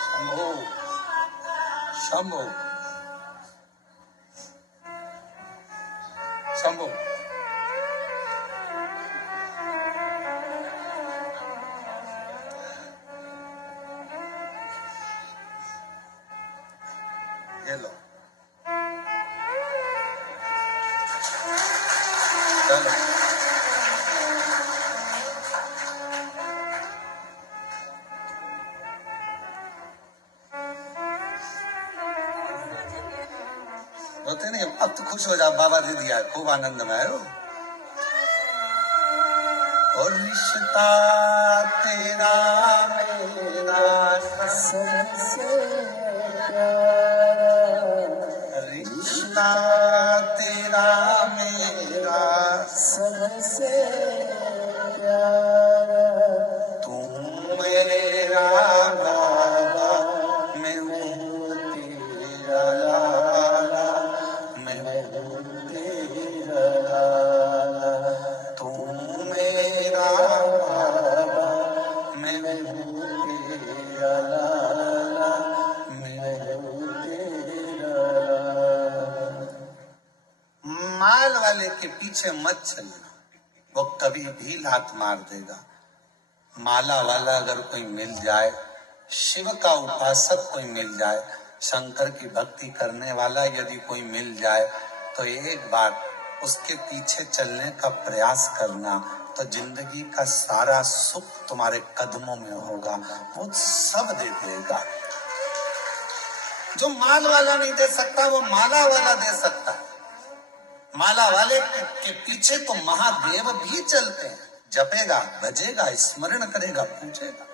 शंभो शंभो शंभो, ये लो, चलो रोते नहीं, अब तो खुश हो जाओ, बाबा दे दिया, खूब आनंद में आयो। और रिश्ता तेरा मेरा सबसे प्यारा, रिश्ता तेरा मेरा सबसे प्यारा, तू मेरा बाबा, मैं हूँ तेरा लाला, मैं हूँ तेरा लाला, तू मेरा बाबा, मैं हूँ तेरा लाला, मैं हूँ तेरा लाला। माल वाले के पीछे मत चलना, वो कभी भी लात मार देगा। माला वाला अगर कोई मिल जाए, शिव का उपासक कोई मिल जाए, शंकर की भक्ति करने वाला यदि कोई मिल जाए, तो एक बार उसके पीछे चलने का प्रयास करना, तो जिंदगी का सारा सुख तुम्हारे कदमों में होगा। वो सब दे देगा। जो माल वाला नहीं दे सकता, वो माला वाला दे सकता है। माला वाले के पीछे तो महादेव भी चलते हैं। जपेगा, भजेगा, स्मरण करेगा, पूछेगा।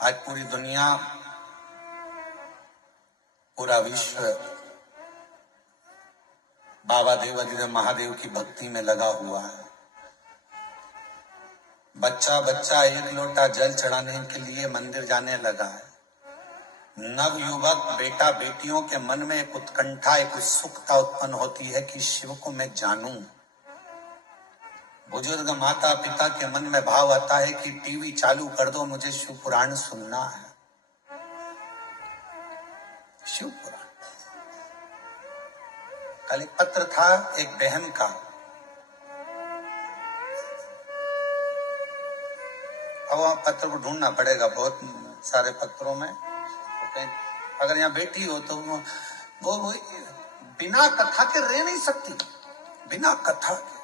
आज पूरी दुनिया, पूरा विश्व बाबा देवाधिदेव महादेव की भक्ति में लगा हुआ है। बच्चा बच्चा एक लोटा जल चढ़ाने के लिए मंदिर जाने लगा है। नव युवक बेटा बेटियों के मन में एक उत्कंठा, एक उत्सुकता उत्पन्न होती है कि शिव को मैं जानूं। बुजुर्ग माता पिता के मन में भाव आता है कि टीवी चालू कर दो, मुझे शिव पुराण सुनना है। शिव पुराण। कल एक पत्र था एक बहन का, अब वहां पत्र को ढूंढना पड़ेगा बहुत सारे पत्रों में। अगर यहाँ बैठी हो तो वो बिना कथा के रह नहीं सकती, बिना कथा के।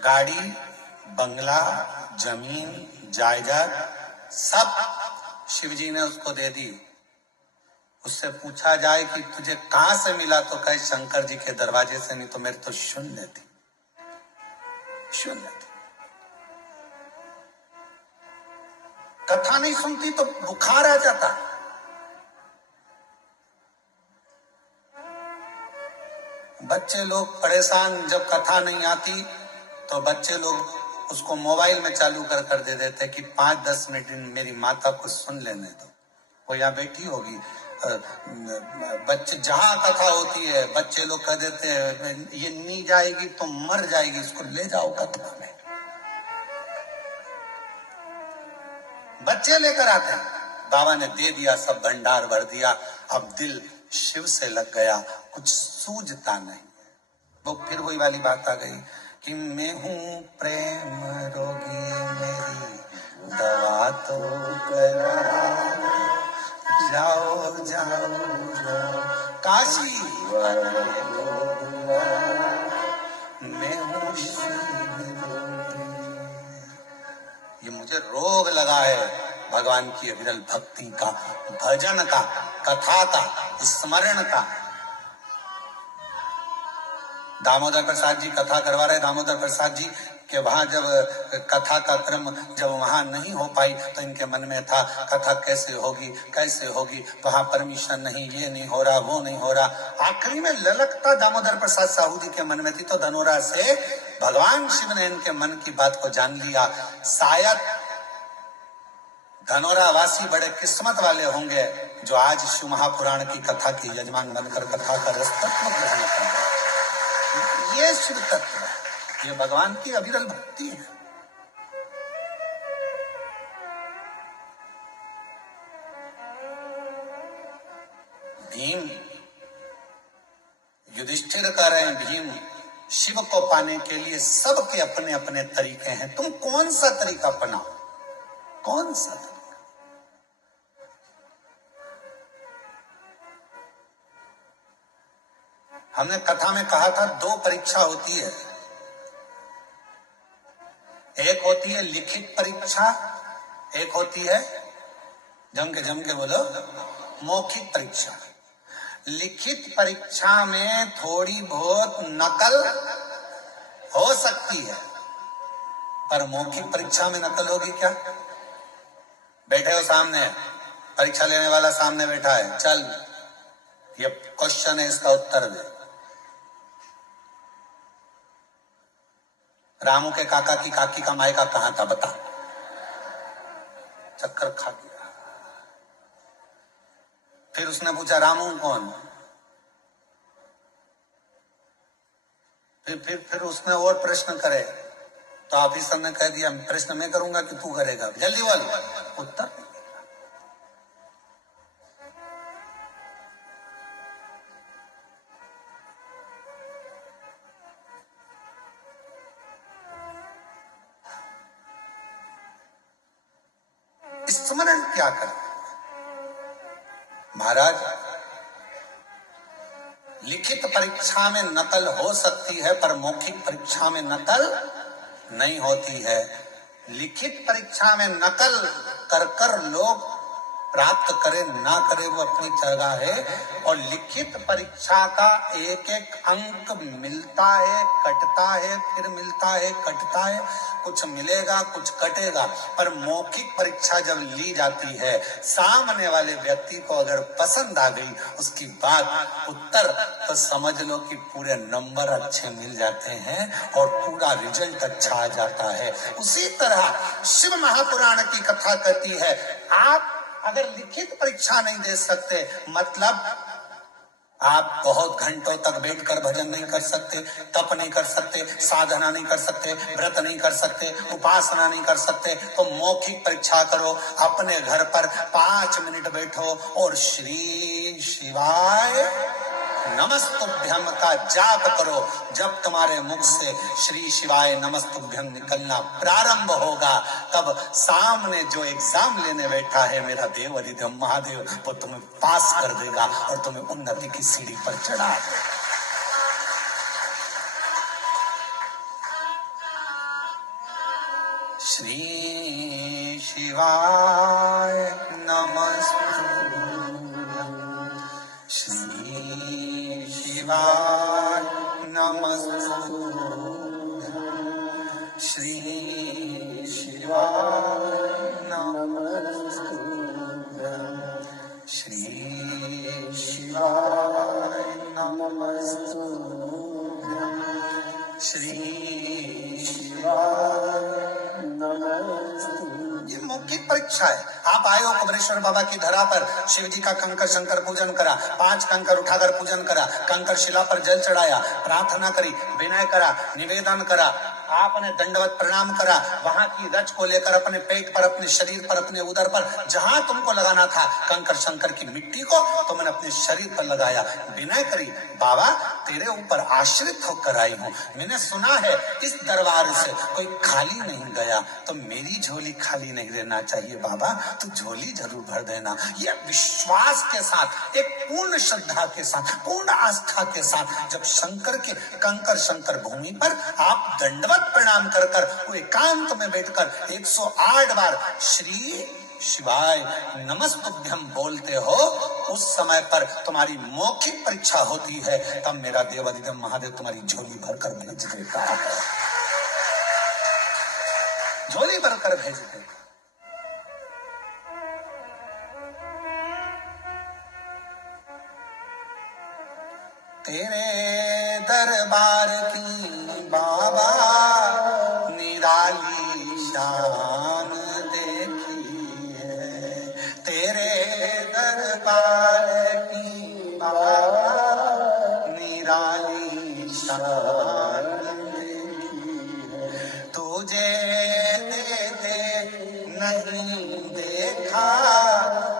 गाड़ी, बंगला, जमीन, जायदाद सब शिवजी ने उसको दे दी। उससे पूछा जाए कि तुझे कहां से मिला, तो कहे शंकर जी के दरवाजे से, नहीं तो मेरे तो शून्य थी, शून्य थी। कथा नहीं सुनती तो बुखार आ जाता। बच्चे लोग परेशान, जब कथा नहीं आती तो बच्चे लोग उसको मोबाइल में चालू कर दे देते कि 5-10 मिनट मेरी माता को सुन लेने दो। वो यहाँ बैठी होगी, बच्चे जहां कथा होती है बच्चे लोग कह देते हैं ये नहीं जाएगी तो मर जाएगी, इसको ले जाओ कथा में। बच्चे लेकर आते हैं। बाबा ने दे दिया, सब भंडार भर दिया। अब दिल शिव से लग गया, कुछ सूझता नहीं। वो फिर वही वाली बात आ गई कि मैं हूं प्रेम रोगी, मेरी दवा तो करा, जाओ जाओ जाओ काशी वाले मैं हूं शिव रोगी। ये मुझे रोग लगा है भगवान की अविरल भक्ति का, भजन का, कथा का, स्मरण का। दामोदर प्रसाद जी कथा करवा रहे। दामोदर प्रसाद जी के वहां जब कथा का क्रम जब वहां नहीं हो पाई तो इनके मन में था कथा कैसे होगी, कैसे होगी, वहां परमिशन नहीं, ये नहीं हो रहा, वो नहीं हो रहा। आखिरी में ललकता दामोदर प्रसाद साहू जी के मन में थी, तो धनोरा से भगवान शिव ने इनके मन की बात को जान लिया। शायद धनोरा वासी बड़े किस्मत वाले होंगे जो आज शिव महापुराण की कथा के यजमान बनकर कथा का रसतत्व ग्रहण करें। ये शिव तत्व है, ये भगवान की अविरल भक्ति है। भीम युधिष्ठिर कह रहे हैं, भीम शिव को पाने के लिए सबके अपने अपने तरीके हैं, तुम कौन सा तरीका अपनाओ, कौन सा तरीका? हमने कथा में कहा था 2 परीक्षा होती है। एक होती है लिखित परीक्षा, एक होती है जम के बोलो मौखिक परीक्षा। लिखित परीक्षा में थोड़ी बहुत नकल हो सकती है, पर मौखिक परीक्षा में नकल होगी क्या? बैठे हो सामने, परीक्षा लेने वाला सामने बैठा है, चल ये क्वेश्चन है, इसका उत्तर दे। रामू के काका की काकी का मायका कहां था बता? चक्कर खा गया। फिर उसने पूछा रामू कौन? फिर उसने और प्रश्न करे तो ऑफिसर ने कह दिया प्रश्न मैं करूंगा कि तू करेगा, जल्दी बोल उत्तर। स्मरण क्या कर महाराज, लिखित परीक्षा में नकल हो सकती है पर मौखिक परीक्षा में नकल नहीं होती है। लिखित परीक्षा में नकल कर लोग प्राप्त करे ना करे वो अपनी जगह है, और लिखित परीक्षा का एक एक अंक मिलता है, कटता है, फिर मिलता है, कटता है, कुछ मिलेगा कुछ कटेगा। पर मौखिक परीक्षा जब ली जाती है, सामने वाले व्यक्ति को अगर पसंद आ गई उसकी बात उत्तर, तो समझ लो कि पूरे नंबर अच्छे मिल जाते हैं और पूरा रिजल्ट अच्छा आ जाता है। उसी तरह शिव महापुराण की कथा कहती है, आप अगर लिखित परीक्षा नहीं दे सकते, मतलब आप बहुत घंटों तक बैठकर भजन नहीं कर सकते, तप नहीं कर सकते, साधना नहीं कर सकते, व्रत नहीं कर सकते, उपासना नहीं कर सकते, तो मौखिक परीक्षा करो। अपने घर पर 5 मिनट बैठो और श्री शिवाय नमस्तुभ्यम का जाप करो। जब तुम्हारे मुख से श्री शिवाय नमस्तुभ्यम निकलना प्रारंभ होगा, तब सामने जो एग्जाम लेने बैठा है मेरा देव अधिदेव महादेव, वो तुम्हें पास कर देगा और तुम्हें उन्नति की सीढ़ी पर चढ़ा देगा। श्री शिवाय नमस्तुभ्यम, श्री शिवाय नमस्तुभ्यम, श्री शिवाय नमस्तुभ्यम, श्री शिवाय नमस्तुभ्यम, श्री शिवाय नमस्तुभ्यम। ये मौखिक परीक्षा है। आप आए हो कबरेश्वर बाबा की धरा पर, शिव जी का कंकर शंकर पूजन करा, 5 कंकर उठाकर पूजन करा, कंकर शिला पर जल चढ़ाया, प्रार्थना करी, विनय करा, निवेदन करा, आपने दंडवत प्रणाम करा, वहां की रज को लेकर अपने पेट पर, अपने शरीर पर, अपने उदर पर, जहां तुमको लगाना था कंकर शंकर की मिट्टी को, तो मैंने अपने शरीर पर लगाया, विनय करी, बाबा तेरे ऊपर आश्रित होकर आई हूँ, मैंने सुना है इस दरबार से कोई खाली नहीं गया, तो मेरी झोली खाली नहीं रहना चाहिए बाबा, तू झोली जरूर भर देना। ये विश्वास के साथ, एक पूर्ण श्रद्धा के साथ, पूर्ण आस्था के साथ जब शंकर के कंकर शंकर भूमि पर आप दंडवत प्रणाम कर कर वो एकांत में बैठकर 108 बार श्री शिवाय नमस्तुभ्यम बोलते हो, उस समय पर तुम्हारी मौखिक परीक्षा होती है, तब मेरा देव अधिदेव महादेव तुम्हारी झोली भरकर भेज देता है, झोली भरकर भेज देता। तेरे दरबार की बाबा निराली शान देखी है, तेरे दरबार की बाबा निराली शान देखी है, तुझे दे नहीं देखा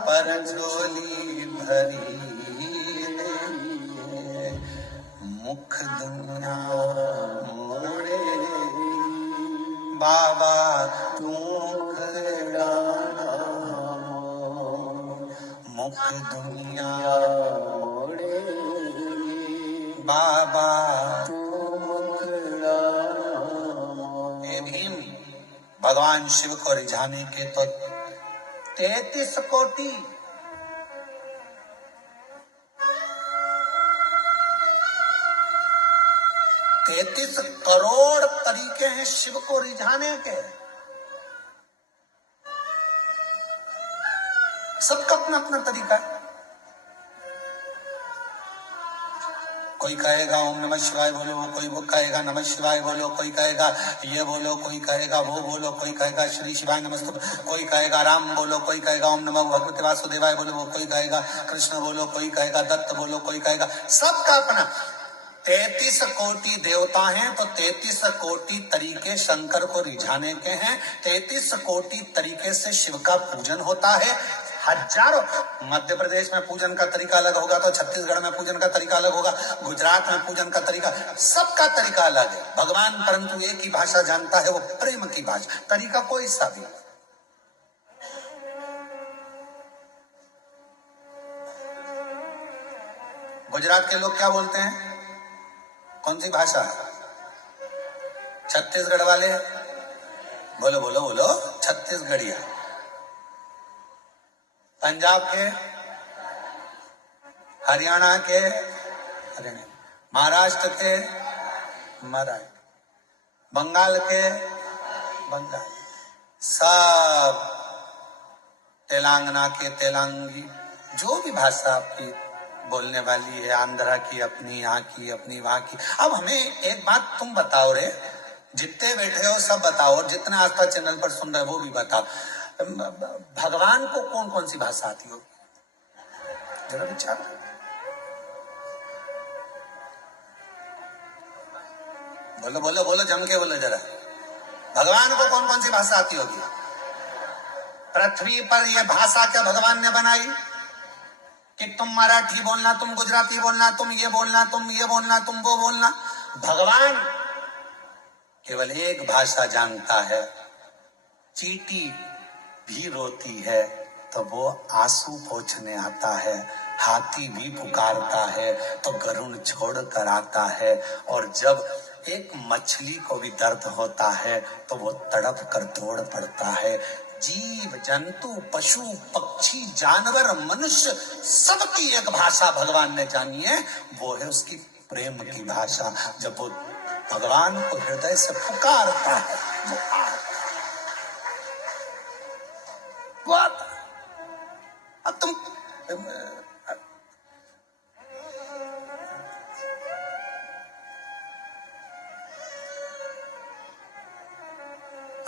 पर झोली भरी, मुख दुनिया मोड़े बाबा तू मुख दुनिया मोड़े बाबा हे भीम, भगवान शिव को रिझाने के तो 33 कोटि 33 करोड़ तरीके हैं शिव को रिझाने के। सबका अपना अपना तरीका है। कोई कहेगा ओम नमः शिवाय बोलो, कोई वो कहेगा नमः शिवाय बोलो, कोई कहेगा ये बोलो, कोई कहेगा वो बोलो, कोई कहेगा श्री शिवाय नमस्तुभ्यं, कोई कहेगा राम बोलो, कोई कहेगा ओम नमः भगवते वासुदेवाय बोलो, कोई कहेगा कृष्ण बोलो, कोई कहेगा दत्त बोलो, कोई कहेगा, सबका अपना। 33 कोटि देवता हैं तो 33 कोटि तरीके शंकर को रिझाने के हैं। 33 कोटि तरीके से शिव का पूजन होता है। हजारों, मध्य प्रदेश में पूजन का तरीका अलग होगा तो छत्तीसगढ़ में पूजन का तरीका अलग होगा, गुजरात में पूजन का तरीका, सबका तरीका अलग है। भगवान परंतु एक ही भाषा जानता है, वो प्रेम की भाषा, तरीका कोई सा भी। गुजरात के लोग क्या बोलते हैं? कौन सी भाषा? छत्तीसगढ़ वाले बोलो बोलो बोलो छत्तीसगढ़िया। पंजाब के, हरियाणा के, महाराष्ट्र के मराठी, बंगाल के बंगाली, सब तेलंगाना के तेलंगी, जो भी भाषा आपकी बोलने वाली है, आंध्रा की अपनी, यहाँ की अपनी, वहां की। अब हमें एक बात तुम बताओ रे, जितने बैठे हो सब बताओ, और जितने आस्था चैनल पर सुन रहे हो वो भी बताओ, भगवान को कौन कौन सी भाषा आती होगी? जरा विचार। बोलो बोलो बोलो, जम के बोलो जरा। भगवान को कौन कौन सी भाषा आती होगी? पृथ्वी पर यह भाषा क्या भगवान ने बनाई कि तुम मराठी बोलना, तुम गुजराती बोलना, तुम ये बोलना, तुम ये बोलना, तुम वो बोलना? भगवान केवल एक भाषा जानता है। चींटी भी रोती है तो वो आंसू पोंछने आता है, हाथी भी पुकारता है तो गरुड़ छोड़ कर आता है, और जब एक मछली को भी दर्द होता है तो वो तड़प कर दौड़ पड़ता है। जीव जंतु पशु पक्षी जानवर मनुष्य सबकी एक भाषा भगवान ने जानी है, वो है उसकी प्रेम की भाषा। जब वो भगवान को हृदय से पुकारता है वो आता। अब तुम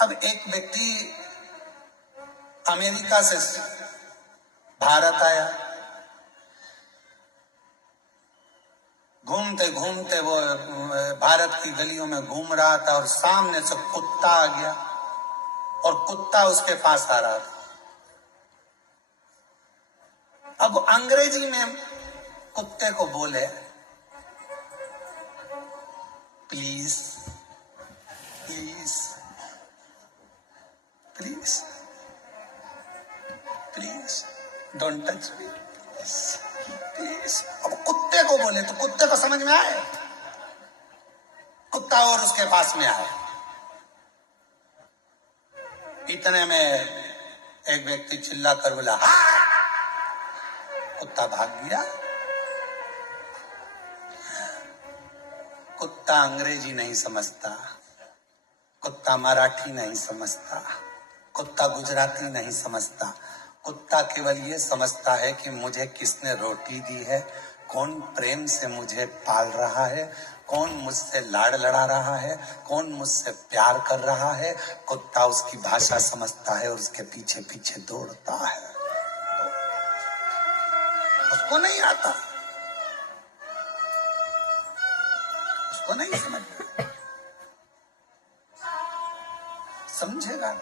अब एक व्यक्ति अमेरिका से भारत आया, घूमते घूमते वो भारत की गलियों में घूम रहा था और सामने से कुत्ता आ गया और कुत्ता उसके पास आ रहा था। अब अंग्रेजी में कुत्ते को बोले, please please please please don't touch me please. अब कुत्ते को बोले तो कुत्ते को समझ में आए, कुत्ता और उसके पास में आए। इतने में एक व्यक्ति चिल्ला कर बोला, कुत्ता भाग गया। कुत्ता अंग्रेजी नहीं समझता, कुत्ता मराठी नहीं समझता, कुत्ता गुजराती नहीं समझता। कुत्ता केवल ये समझता है कि मुझे किसने रोटी दी है, कौन प्रेम से मुझे पाल रहा है, कौन मुझसे लाड़ लड़ा रहा है, कौन मुझसे प्यार कर रहा है। कुत्ता उसकी भाषा समझता है और उसके पीछे पीछे दौड़ता है। उसको नहीं आता, उसको नहीं समझ में, समझेगा।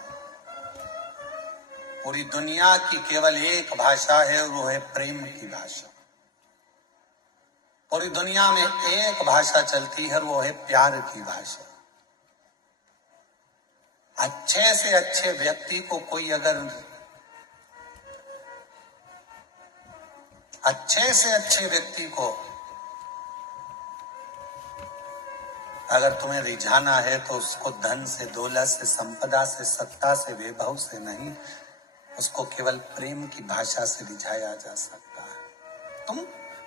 पूरी दुनिया की केवल एक भाषा है और वो है प्रेम की भाषा। पूरी दुनिया में एक भाषा चलती है और वो है प्यार की भाषा। अच्छे से अच्छे व्यक्ति को कोई अगर अच्छे से अच्छे व्यक्ति को अगर तुम्हें रिझाना है तो उसको धन से, दौलत से, संपदा से, सत्ता से, वैभव से नहीं, उसको केवल प्रेम की भाषा से रिझाया जा सकता है। तुम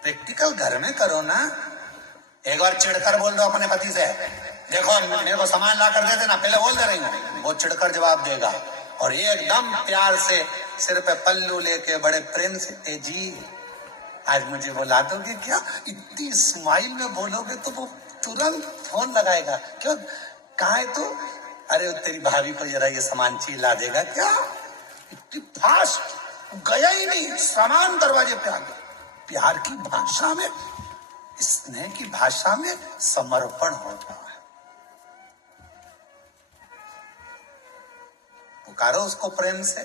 प्रैक्टिकल घर में करो ना। एक बार चिढ़कर बोल दो अपने पति से, देखो मेरे को सामान ला कर दे देना, पहले बोल दे रही हूँ। वो चिढ़कर जवाब देगा और एकदम प्यार से सिर पे पल्लू लेके बड़े प्रेम से, तेजी आज मुझे बुला दोगे क्या? इतनी स्माइल में बोलोगे तो वो तुरंत फोन लगाएगा। क्यों? कहाँ है तू? अरे तेरी भाभी को जरा ये सामान ला देगा क्या? इतनी फास्ट, गया ही नहीं, सामान दरवाजे पे आ गया। प्यार की भाषा में, स्नेह की भाषा में समर्पण होता है। पुकारो उसको प्रेम से,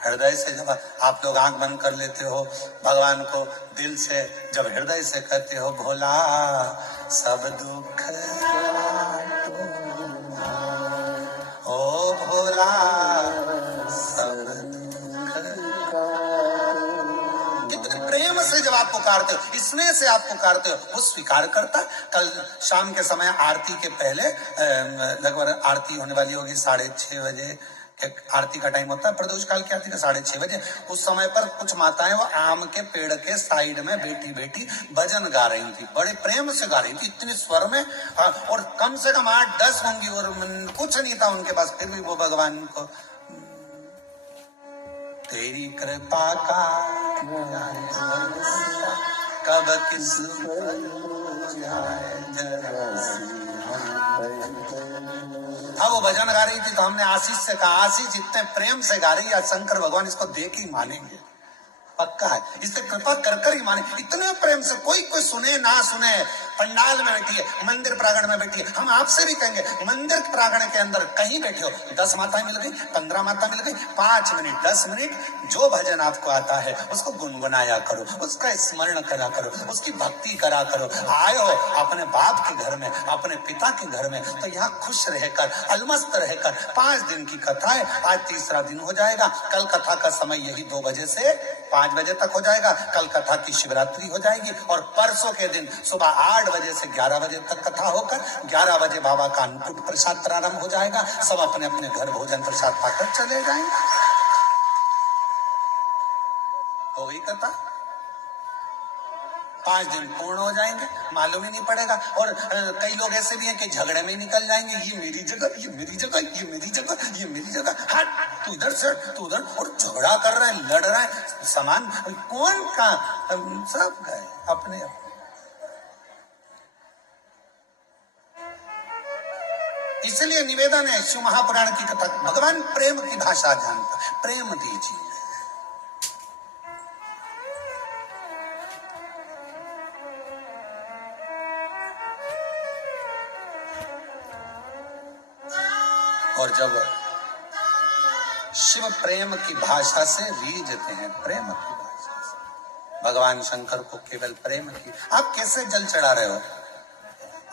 हृदय से। जब आप लोग आंख बंद कर लेते हो, भगवान को दिल से जब हृदय से कहते हो, भोला सब दुख ओ भोला सब दुख, कितने प्रेम से जब आप पुकारते हो, स्नेह से आप पुकारते हो, वो स्वीकार करता। कल शाम के समय आरती के पहले, लगभग आरती होने वाली होगी 6:30 बजे, आरती का टाइम होता है, प्रदोष काल की आरती का 6:30 बजे। उस समय पर कुछ माताएं वो आम के पेड़ के साइड में बैठी बैठी भजन गा रही थी, बड़े प्रेम से गा रही थी, इतने स्वर में, और कम से कम 8-10 होंगी, और कुछ नहीं था उनके पास, फिर भी वो भगवान को, तेरी कृपा का कब किस हाँ, वो भजन गा रही थी तो हमने आशीष से कहा, आशीष इतने प्रेम से गा रही है, शंकर भगवान इसको देख ही मानेंगे, पक्का है, इससे कृपा कर कर ही माने। इतने प्रेम से, कोई सुने ना सुने, पंडाल में बैठी है, मंदिर प्रांगण में बैठी है, हम आपसे भी कहेंगे, मंदिर प्रांगण के अंदर कहीं बैठे हो, 10 माताएं मिल गई, 15 माता मिल गई, 5 मिनट 10 मिनट जो भजन आपको आता है उसको गुनगुनाया करो, उसका स्मरण करा करो, उसकी भक्ति करा करो। आए हो अपने बाप के घर में, अपने पिता के घर में, तो यहाँ खुश रहकर, अलमस्त रहकर 5 दिन की कथा है, आज 3रा दिन हो जाएगा। कल कथा का समय यही 2 बजे से 5 बजे तक हो जाएगा। कल कथा की शिवरात्रि हो जाएगी और परसों के दिन सुबह 8 बजे से 11 बजे तक कथा होकर 11 बजे बाबा का अन्नकूट प्रसाद प्रारंभ हो जाएगा। सब अपने अपने घर भोजन प्रसाद पाकर चले जाएंगे। हो गई कथा, 5 दिन पूर्ण हो जाएंगे, मालूम ही नहीं पड़ेगा। और कई लोग ऐसे भी हैं कि झगड़े में निकल जाएंगे, ये मेरी जगह, ये मेरी जगह, ये मेरी जगह, ये मेरी जगह, हट तू इधर से, तू उधर, और झगड़ा कर रहा है, लड़ रहा है, सामान कौन का, सब गए अपने अपने। इसलिए निवेदन है, शिव महापुराण की कथा, भगवान प्रेम की भाषा जानता है, प्रेम दीजिए। और जब शिव प्रेम की भाषा से रीझते हैं, प्रेम की भाषा से, भगवान शंकर को केवल प्रेम की। आप कैसे जल चढ़ा रहे हो,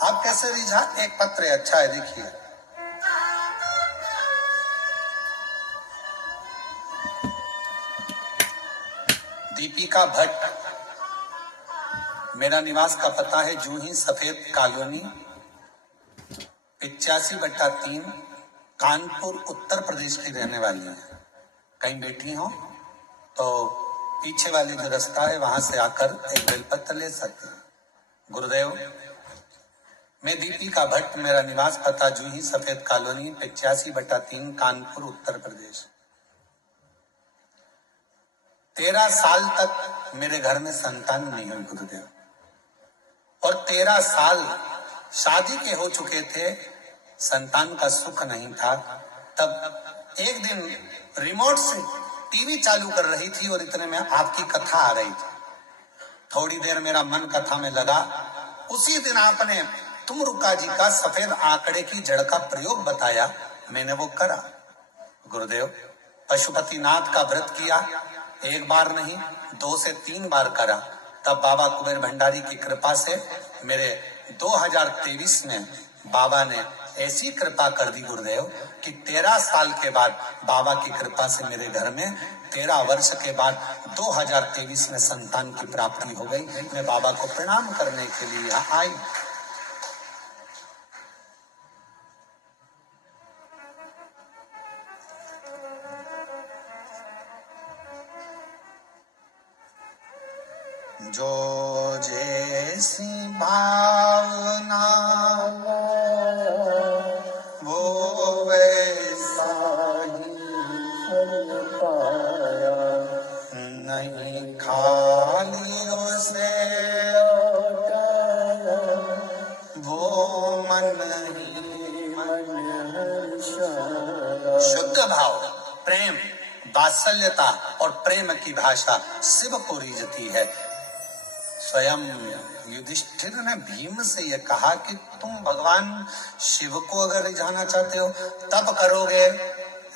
आप कैसे रिझा? एक पत्र है, अच्छा है, देखिए, दीपिका भट्ट, मेरा निवास का पता है जूही सफेद कॉलोनी 85/3, कानपुर उत्तर प्रदेश की रहने वाली है। कहीं बैठी हो तो पीछे वाले जो रास्ता है वहां से आकर एक बेलपत्र ले सकते हैं। गुरुदेव, मैं दीपिका भट्ट, मेरा निवास पता जूही सफेद कॉलोनी 85/3, कानपुर उत्तर प्रदेश। 13 साल तक मेरे घर में संतान नहीं हुई गुरुदेव, और 13 साल शादी के हो चुके थे, संतान का सुख नहीं था। तब एक दिन रिमोट से टीवी चालू कर रही थी और इतने में आपकी कथा आ रही थी। थोड़ी देर मेरा मन कथा में लगा। उसी दिन आपने तुमरुका जी का सफेद आंकड़े की जड़ का प्रयोग बताया, मैंने वो करा। गुरुदेव, पशुपतिनाथ का व्रत किया, 1 बार नहीं 2 से 3 बार करा। तब बाबा कुबेर भंडारी की कृपा से मेरे 2023 में बाबा ने ऐसी कृपा कर दी गुरुदेव कि 13 साल के बाद बाबा की कृपा से मेरे घर में 13 वर्ष के बाद 2023 में संतान की प्राप्ति हो गई। मैं बाबा को प्रणाम करने के लिए यहाँ आई। जो जैसी भावना वो वैसा ही फल पाया, नहीं खाली उसे लौटाया, वो मन ही मन हर्षाया। शुद्ध भाव, प्रेम, वात्सल्यता और प्रेम की भाषा शिव को रीझती है। स्वयं युधिष्ठिर ने भीम से यह कहा कि तुम भगवान शिव को अगर रिझाना चाहते हो तब करोगे,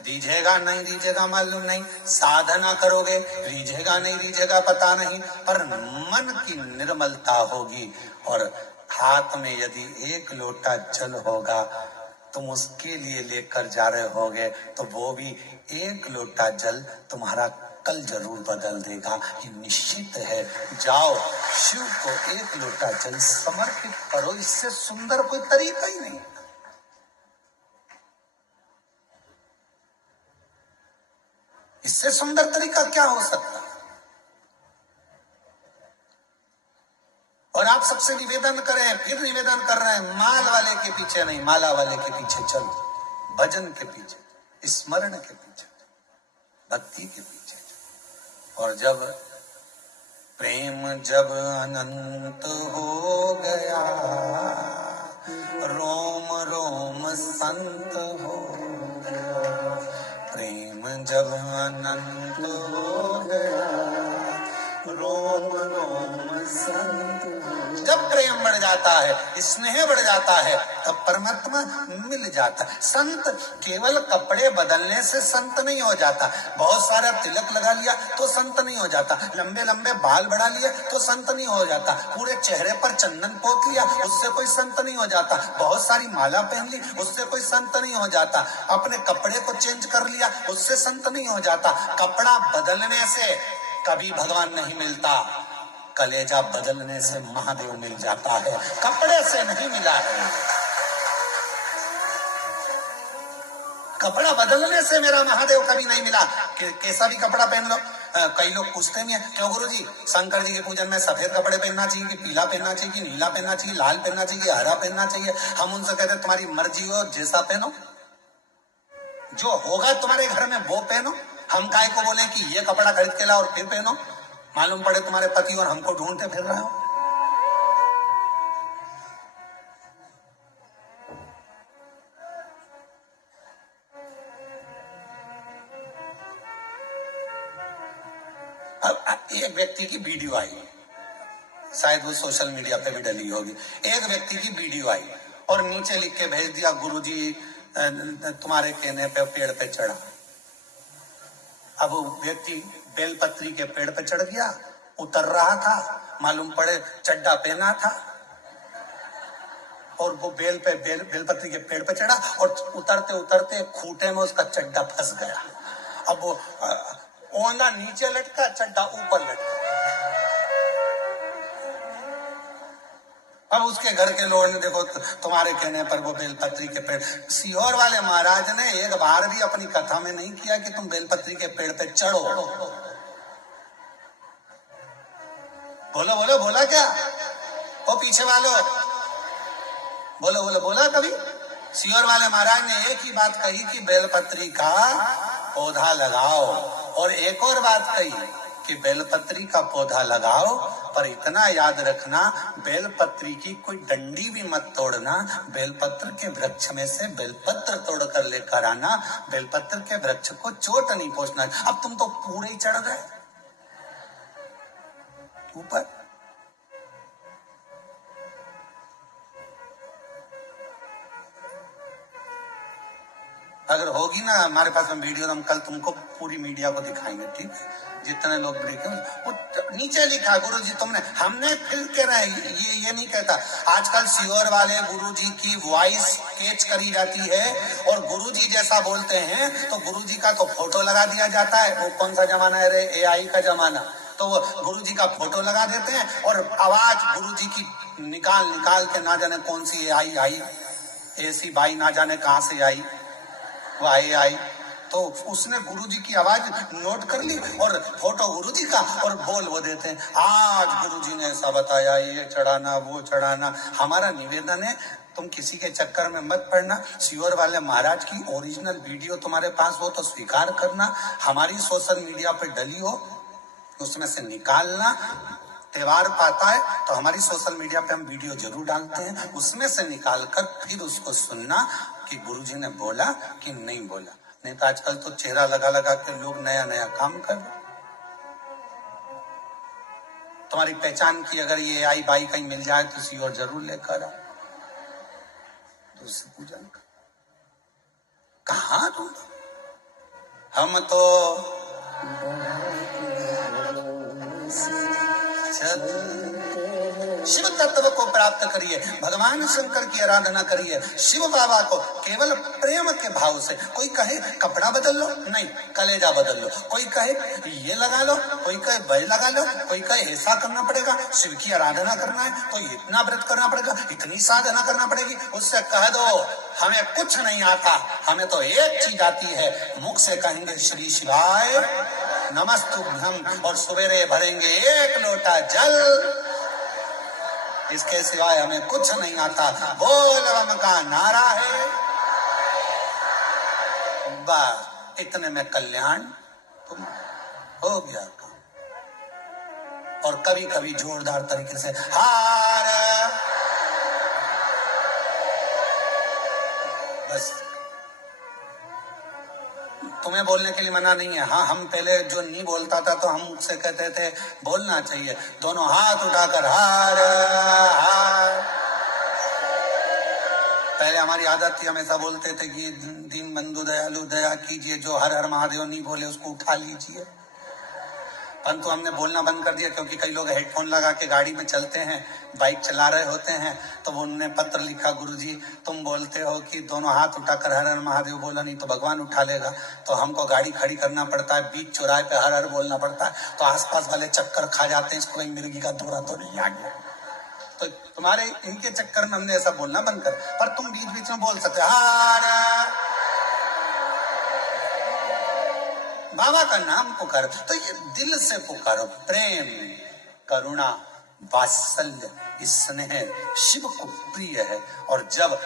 रीझेगा नहीं रीझेगा मालूम नहीं, साधना करोगे रीझेगा नहीं रीझेगा पता नहीं, पर मन की निर्मलता होगी और हाथ में यदि एक लोटा जल होगा तुम उसके लिए लेकर जा रहे होगे तो वो भी एक लोटा जल तुम्हारा कल जरूर बदल देगा, ये निश्चित है। जाओ शिव को एक लोटा जल समर्पित करो, इससे सुंदर कोई तरीका ही नहीं। इससे सुंदर तरीका क्या हो सकता? और आप सबसे निवेदन करें, फिर निवेदन कर रहे हैं, माल वाले के पीछे नहीं, माला वाले के पीछे चलो, भजन के पीछे, स्मरण के पीछे, भक्ति के पीछे। और जब प्रेम जब अनंत हो गया, रोम रोम संत हो गया, प्रेम जब अनंत हो गया, रोम रोम संत। जब प्रेम बढ़ जाता है, स्नेह बढ़ जाता है, तब परमात्मा मिल जाता है। संत केवल कपड़े बदलने से संत नहीं हो जाता, बहुत सारा तिलक लगा लिया तो संत नहीं हो जाता, लंबे लंबे बाल बढ़ा लिए तो संत नहीं हो जाता, पूरे चेहरे पर चंदन पोत लिया उससे कोई संत नहीं हो जाता, बहुत सारी माला पहन ली उससे कोई संत नहीं हो जाता, अपने कपड़े को चेंज कर लिया उससे संत नहीं हो जाता। कपड़ा बदलने से कभी भगवान नहीं मिलता, कलेजा बदलने से महादेव मिल जाता है, कपड़े से नहीं मिला है। कपड़ा बदलने से मेरा महादेव कभी नहीं मिला, कैसा भी कपड़ा पहन लो। कई लोग पूछते भी हैं, क्यों गुरुजी शंकर जी के पूजन में सफेद कपड़े पहनना चाहिए कि पीला पहनना चाहिए कि नीला पहनना चाहिए, लाल पहनना चाहिए, हरा पहनना चाहिए? हम उनसे कहते तुम्हारी मर्जी हो, जैसा पहनो, जो होगा तुम्हारे घर में वो पहनो। हम काय को बोले कि ये कपड़ा खरीद के लाओ और फिर पहनो, मालूम पड़े तुम्हारे पति और हमको ढूंढते फिर रहे हो। अब एक व्यक्ति की वीडियो आई, शायद वो सोशल मीडिया पे भी डली होगी, एक व्यक्ति की वीडियो आई और नीचे लिख के भेज दिया, गुरुजी तुम्हारे कहने पे पेड़ पे चढ़ा। अब वो व्यक्ति बेलपत्री के पेड़ पे चढ़ गया, उतर रहा था, मालूम पड़े चड्डा पहना था और वो बेलपत्री के पेड़ पे चढ़ा और उतरते उतरते खूंटे में उसका चड्डा फंस गया। अब वो ओंधा नीचे लटका, चड्डा ऊपर लटका। अब उसके घर के लोगों ने देखो तुम्हारे कहने पर वो बेलपत्री के पेड़, सीहोर वाले महाराज ने एक बार भी अपनी कथा में नहीं किया कि तुम बेलपत्री के पेड़ पे चढ़ो। बोलो बोलो, बोला क्या? वो पीछे वालों बोलो बोलो, बोला कभी? सीहोर वाले महाराज ने एक ही बात कही कि बेलपत्री का पौधा लगाओ, और एक और बात कही कि बेलपत्री का पौधा लगाओ, पर इतना याद रखना बेलपत्री की कोई डंडी भी मत तोड़ना, बेलपत्र के वृक्ष में से बेलपत्र तोड़ कर लेकर आना, बेलपत्र के वृक्ष को चोट नहीं पहुंचना। अब तुम तो पूरे ही चढ़ गए ऊपर। अगर होगी ना हमारे पास में वीडियो, हम कल तुमको पूरी मीडिया को दिखाएंगे, ठीक है? जितने लोग देखे वो नीचे लिखा गुरुजी तुमने, हमने फिर कह रहे हैं, ये नहीं कहता। आजकल सीहोर वाले गुरुजी की वॉइस कैच करी जाती है और गुरुजी जैसा बोलते हैं तो गुरुजी का तो फोटो लगा दिया जाता है। वो कौन सा जमाना है रे? AI का जमाना। तो वो गुरुजी का फोटो लगा देते हैं और आवाज गुरुजी की निकाल निकाल के, ना जाने कौन सी AI आई, ऐसी बाई ना जाने कहाँ से आई, वो आई तो उसने गुरुजी की आवाज नोट कर ली और फोटो गुरुजी का और बोल वो देते हैं, आज गुरुजी ने ऐसा बताया, ये चढ़ाना वो चढ़ाना। हमारा निवेदन है तुम किसी के चक्कर में मत पड़ना। सीहोर वाले महाराज की ओरिजिनल वीडियो तुम्हारे पास हो तो स्वीकार करना, हमारी सोशल मीडिया पे डली हो उसमें से निकालना। त्योहार पाता है तो हमारी सोशल मीडिया पे हम वीडियो जरूर डालते हैं, उसमें से निकालकर फिर उसको सुनना कि गुरुजी ने बोला कि नहीं बोला। नहीं तो आजकल तो चेहरा लगा लगा के लोग नया नया काम कर रहे। तुम्हारी पहचान की अगर ये आई बाई कहीं मिल जाए तो इसी और जरूर लेकर आओ, तो उससे पूजन कर। कहाँ तुम, हम तो शिव तत्व को प्राप्त करिए, भगवान शंकर की आराधना करिए, शिव बाबा को केवल प्रेम के भाव से। कोई कहे कपड़ा बदल लो, नहीं कलेजा बदल लो। कोई कहे ये लगा लो, कोई कहे वह लगा लो, कोई कहे ऐसा करना पड़ेगा, शिव की आराधना करना है तो इतना व्रत करना पड़ेगा, इतनी साधना करना पड़ेगी। उससे कह दो हमें कुछ नहीं आता, हमें तो एक चीज आती है, मुख से कहेंगे श्री शिवाय नमस्तुभ्यम और सवेरे भरेंगे एक लोटा जल, इसके सिवाय हमें कुछ नहीं आता। बोल बम का नारा है, बस इतने में कल्याण तुम हो गया काम। और कभी कभी जोरदार तरीके से हार, बस। तुम्हें बोलने के लिए मना नहीं है। हाँ, हम पहले जो नहीं बोलता था तो हम उससे कहते थे बोलना चाहिए, दोनों हाथ उठाकर हार हार। पहले हमारी आदत थी, हमेशा बोलते थे कि दीन बंधु दयालु दया कीजिए, जो हर हर महादेव नहीं बोले उसको उठा लीजिए। परंतु हमने बोलना बंद कर दिया क्योंकि कई लोग हेडफोन लगा के गाड़ी में चलते हैं, बाइक चला रहे होते हैं, तो उन्होंने पत्र लिखा, गुरुजी तुम बोलते हो कि दोनों हाथ उठाकर हर हर महादेव बोला, नहीं तो भगवान उठा लेगा, तो हमको गाड़ी खड़ी करना पड़ता है, बीच चौराहे पे हर हर बोलना पड़ता है, तो आसपास वाले चक्कर खा जाते हैं, इसको कहीं मिर्गी का दौरा तो नहीं आ गया। तो तुम्हारे इनके चक्कर में हमने ऐसा बोलना बंद कर, पर तुम बीच बीच में बोल सकते हार, बाबा का नाम पुकारो तो ये दिल से पुकारो, प्रेम करुणा वात्सल्य स्नेह शिव को प्रिय है। और जब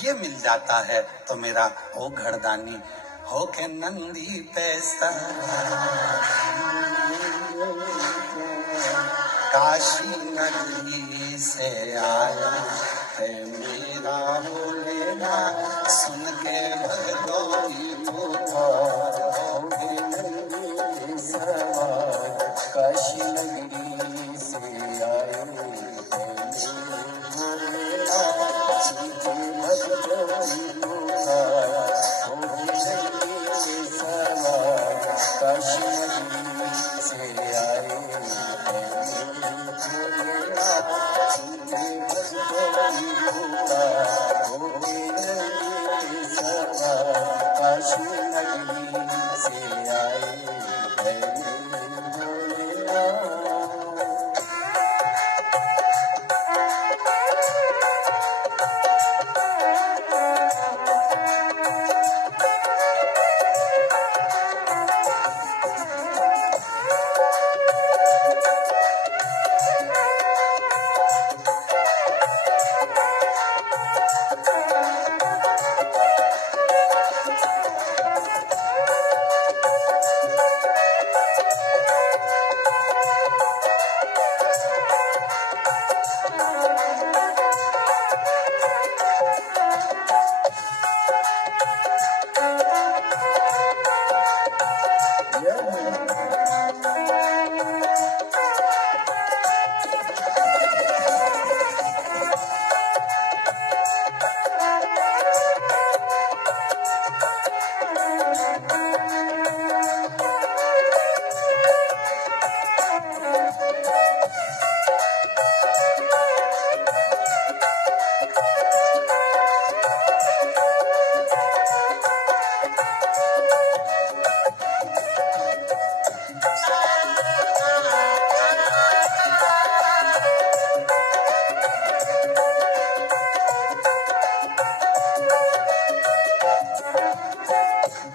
ये मिल जाता है तो मेरा ओ घरदानी हो के नंदी पैसा काशी नगरी से आया है मेरा बोलेना, सुन के भगदोई पुकार काशी नगरी से आए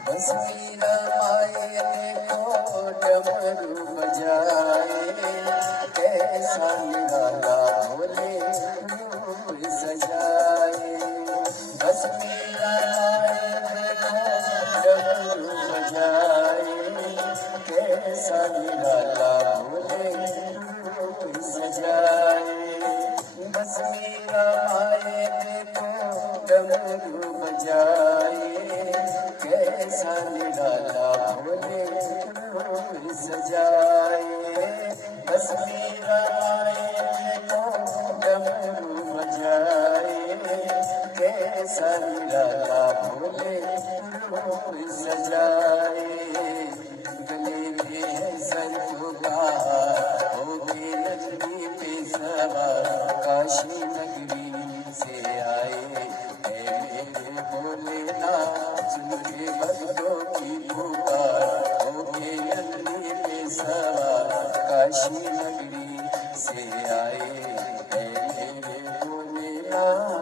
बस डमरू बजाए, कैसा निराला भोले रूप सजाए। बस मेरा आए तो डमरू बजाए, कैसा निराला भोले रूप सजाए। गले में है सरगुहार, हो गए नंदी पे सवार, काशी नगरी से आए है मेरे भोलेनाथ। सुन के भक्तों की पुकार, हो गए नंदी पे सवार, काशी नगरी से आए है मेरे भोलेनाथ।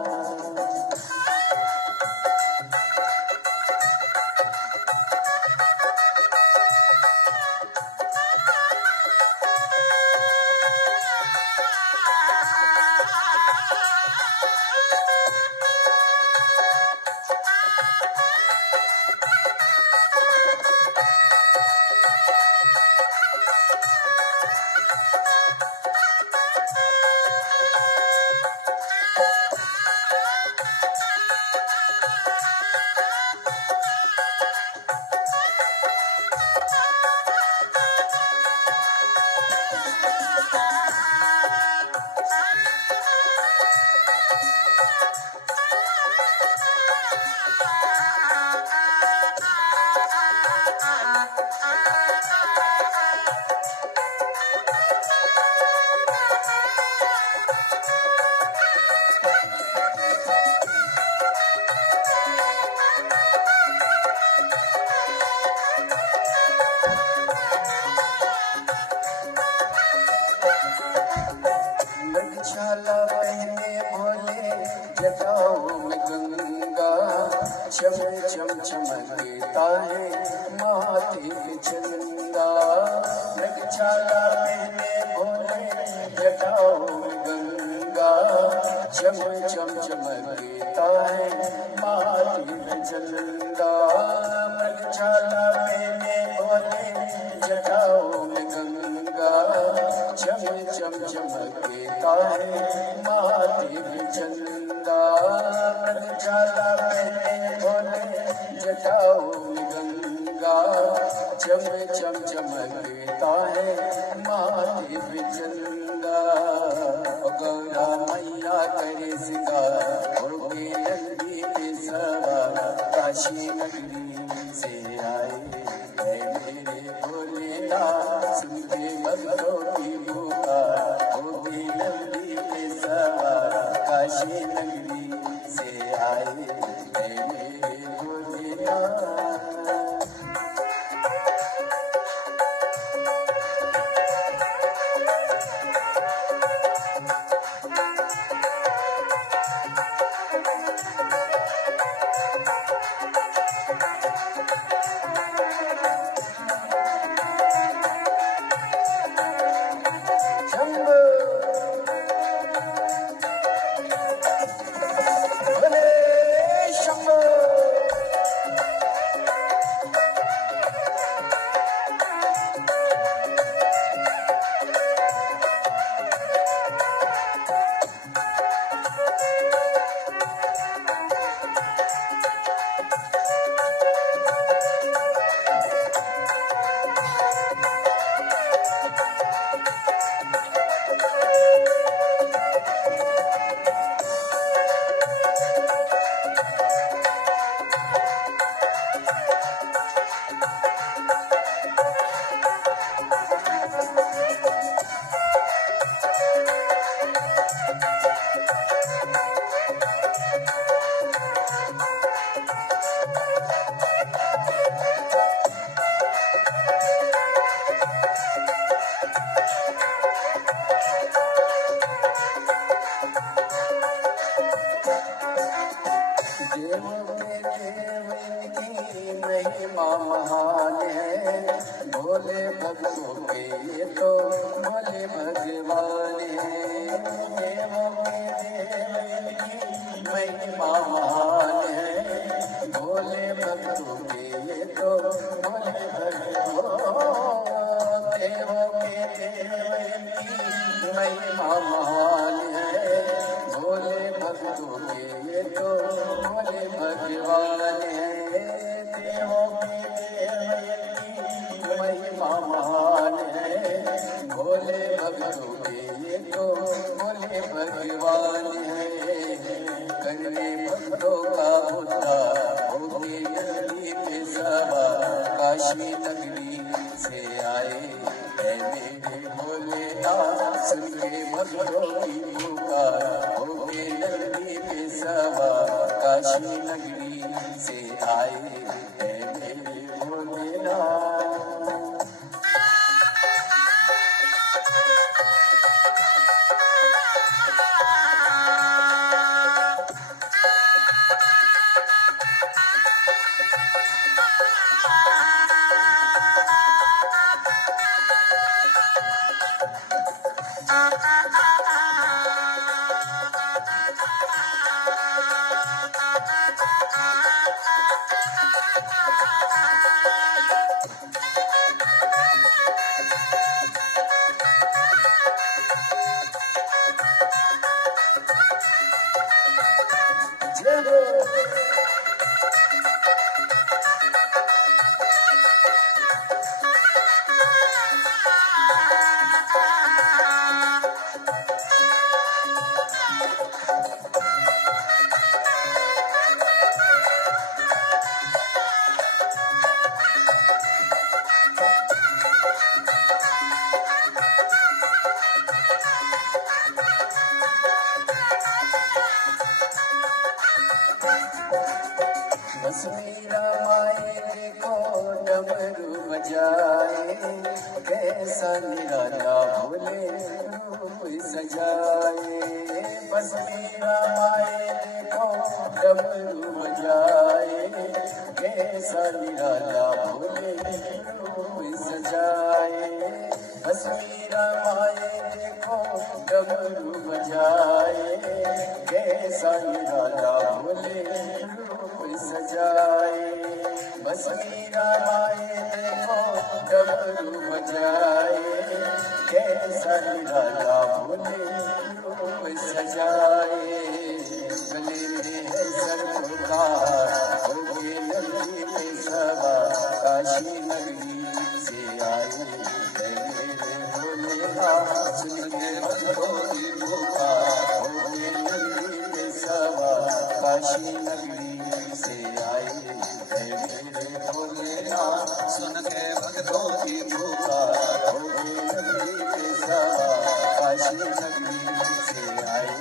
छाला पहने भोले जटाओं में गंगा, चम चम चमकता है माथे पे चंदा। छाला पहने भोले जटाओं में गंगा, चम चम चमकता है माथे पे चंदा। छाला पहने भोले जटाओं में गंगा, चम चम चमकता है माथे पे चंदा। छाला पहने भोले जटाओं में गंगा, चम चम चमकता है माथे पे चंदा। गौरा मैया करे सिंगार, हो के नंदी पे सवार, काशी नगरी से आए है मेरे भोलेनाथ। सुन के भक्तों की पुकार, हो के नंदी पे सवार, काशी नगरी से आए है मेरे भोलेनाथ। महिमा महान है, भोले भक्तों के ये तो भोले भगवान है। देवों के देव की महिमा महान है, भोले भक्तों के ये तो भोले भगवान। देवों के देव की महिमा महान है, भोले भक्तों के ये तो भगवान है, देवों के देव इनकी महिमा महान है, भोले भक्तों के ये तो भोले भगवान है। करने भक्तों का उद्धार होके नगरी पे सवार, काशी नगरी से आए है मेरे भोलेनाथ, सुन के भक्तों की पुकार होके नगरी पे सवार, काशी नगरी से आए है मेरे भोलेनाथ। बस मेरा माए देखो डमरू बजाए, कैसा निराला भोले रूप सजाए। बस मेरा माए देखो डमरू बजाए, कैसा निराला भोले रूप सजाए। बस मेरा माए देखो डमरू बजाए, कैसा निराला भोले सजाए। बस मीरा माए देखो डमरू बजाए, कैसा निराला भोले रूप सजाए। गले में है सरकार होके नगरी में सवार, काशी नगरी से आए है मेरे भोलेनाथ, सुन के भक्तों की पुकार होके नगरी में सवार, काशी नगरी से आए है मेरे भोलेनाथ, सुन के भक्तों की पुकार होके नगरी में सवार, काशी नगरी से आए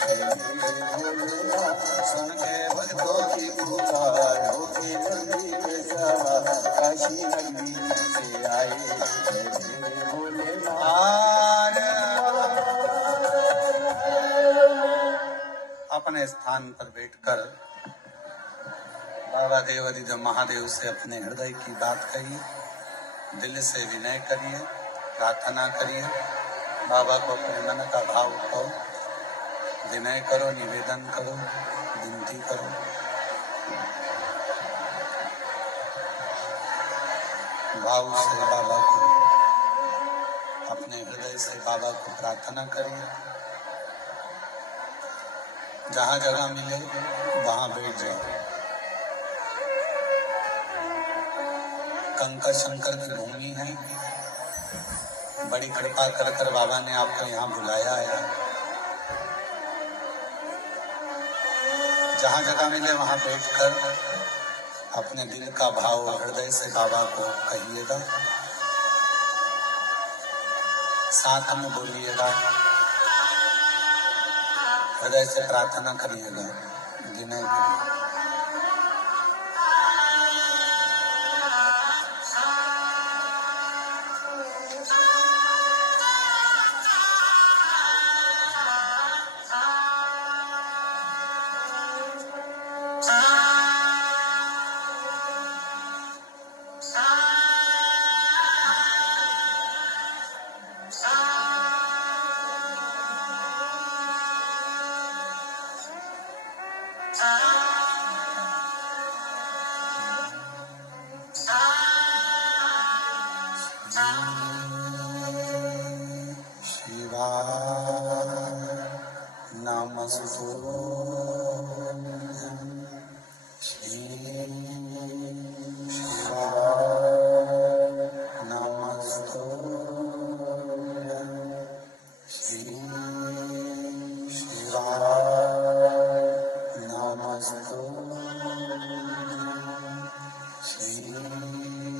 है मेरे भोलेनाथ, सुन के भक्तों की पुकार होके नगरी में सवार, काशी नगरी से आए है मेरे भोलेनाथ। अपने स्थान पर बैठकर बाबा देवादिदेव महादेव से अपने हृदय की बात कहिए, दिल से विनय करिए, प्रार्थना करिए, बाबा को अपने मन का भाव कहो, विनय करो, निवेदन करो, विनती करो। भाव से बाबा को, अपने हृदय से बाबा को प्रार्थना करिए। जहाँ जगह मिले वहाँ बैठ जाए। कंकर शंकर की भूमि है, बड़ी कृपा कर कर बाबा ने आपको यहाँ बुलाया है। जहाँ जगह मिले वहाँ बैठकर अपने दिल का भाव हृदय से बाबा को कहिएगा, साथ में बोलिएगा, हृदय से प्रार्थना करिएगा, विनय करिए। श्री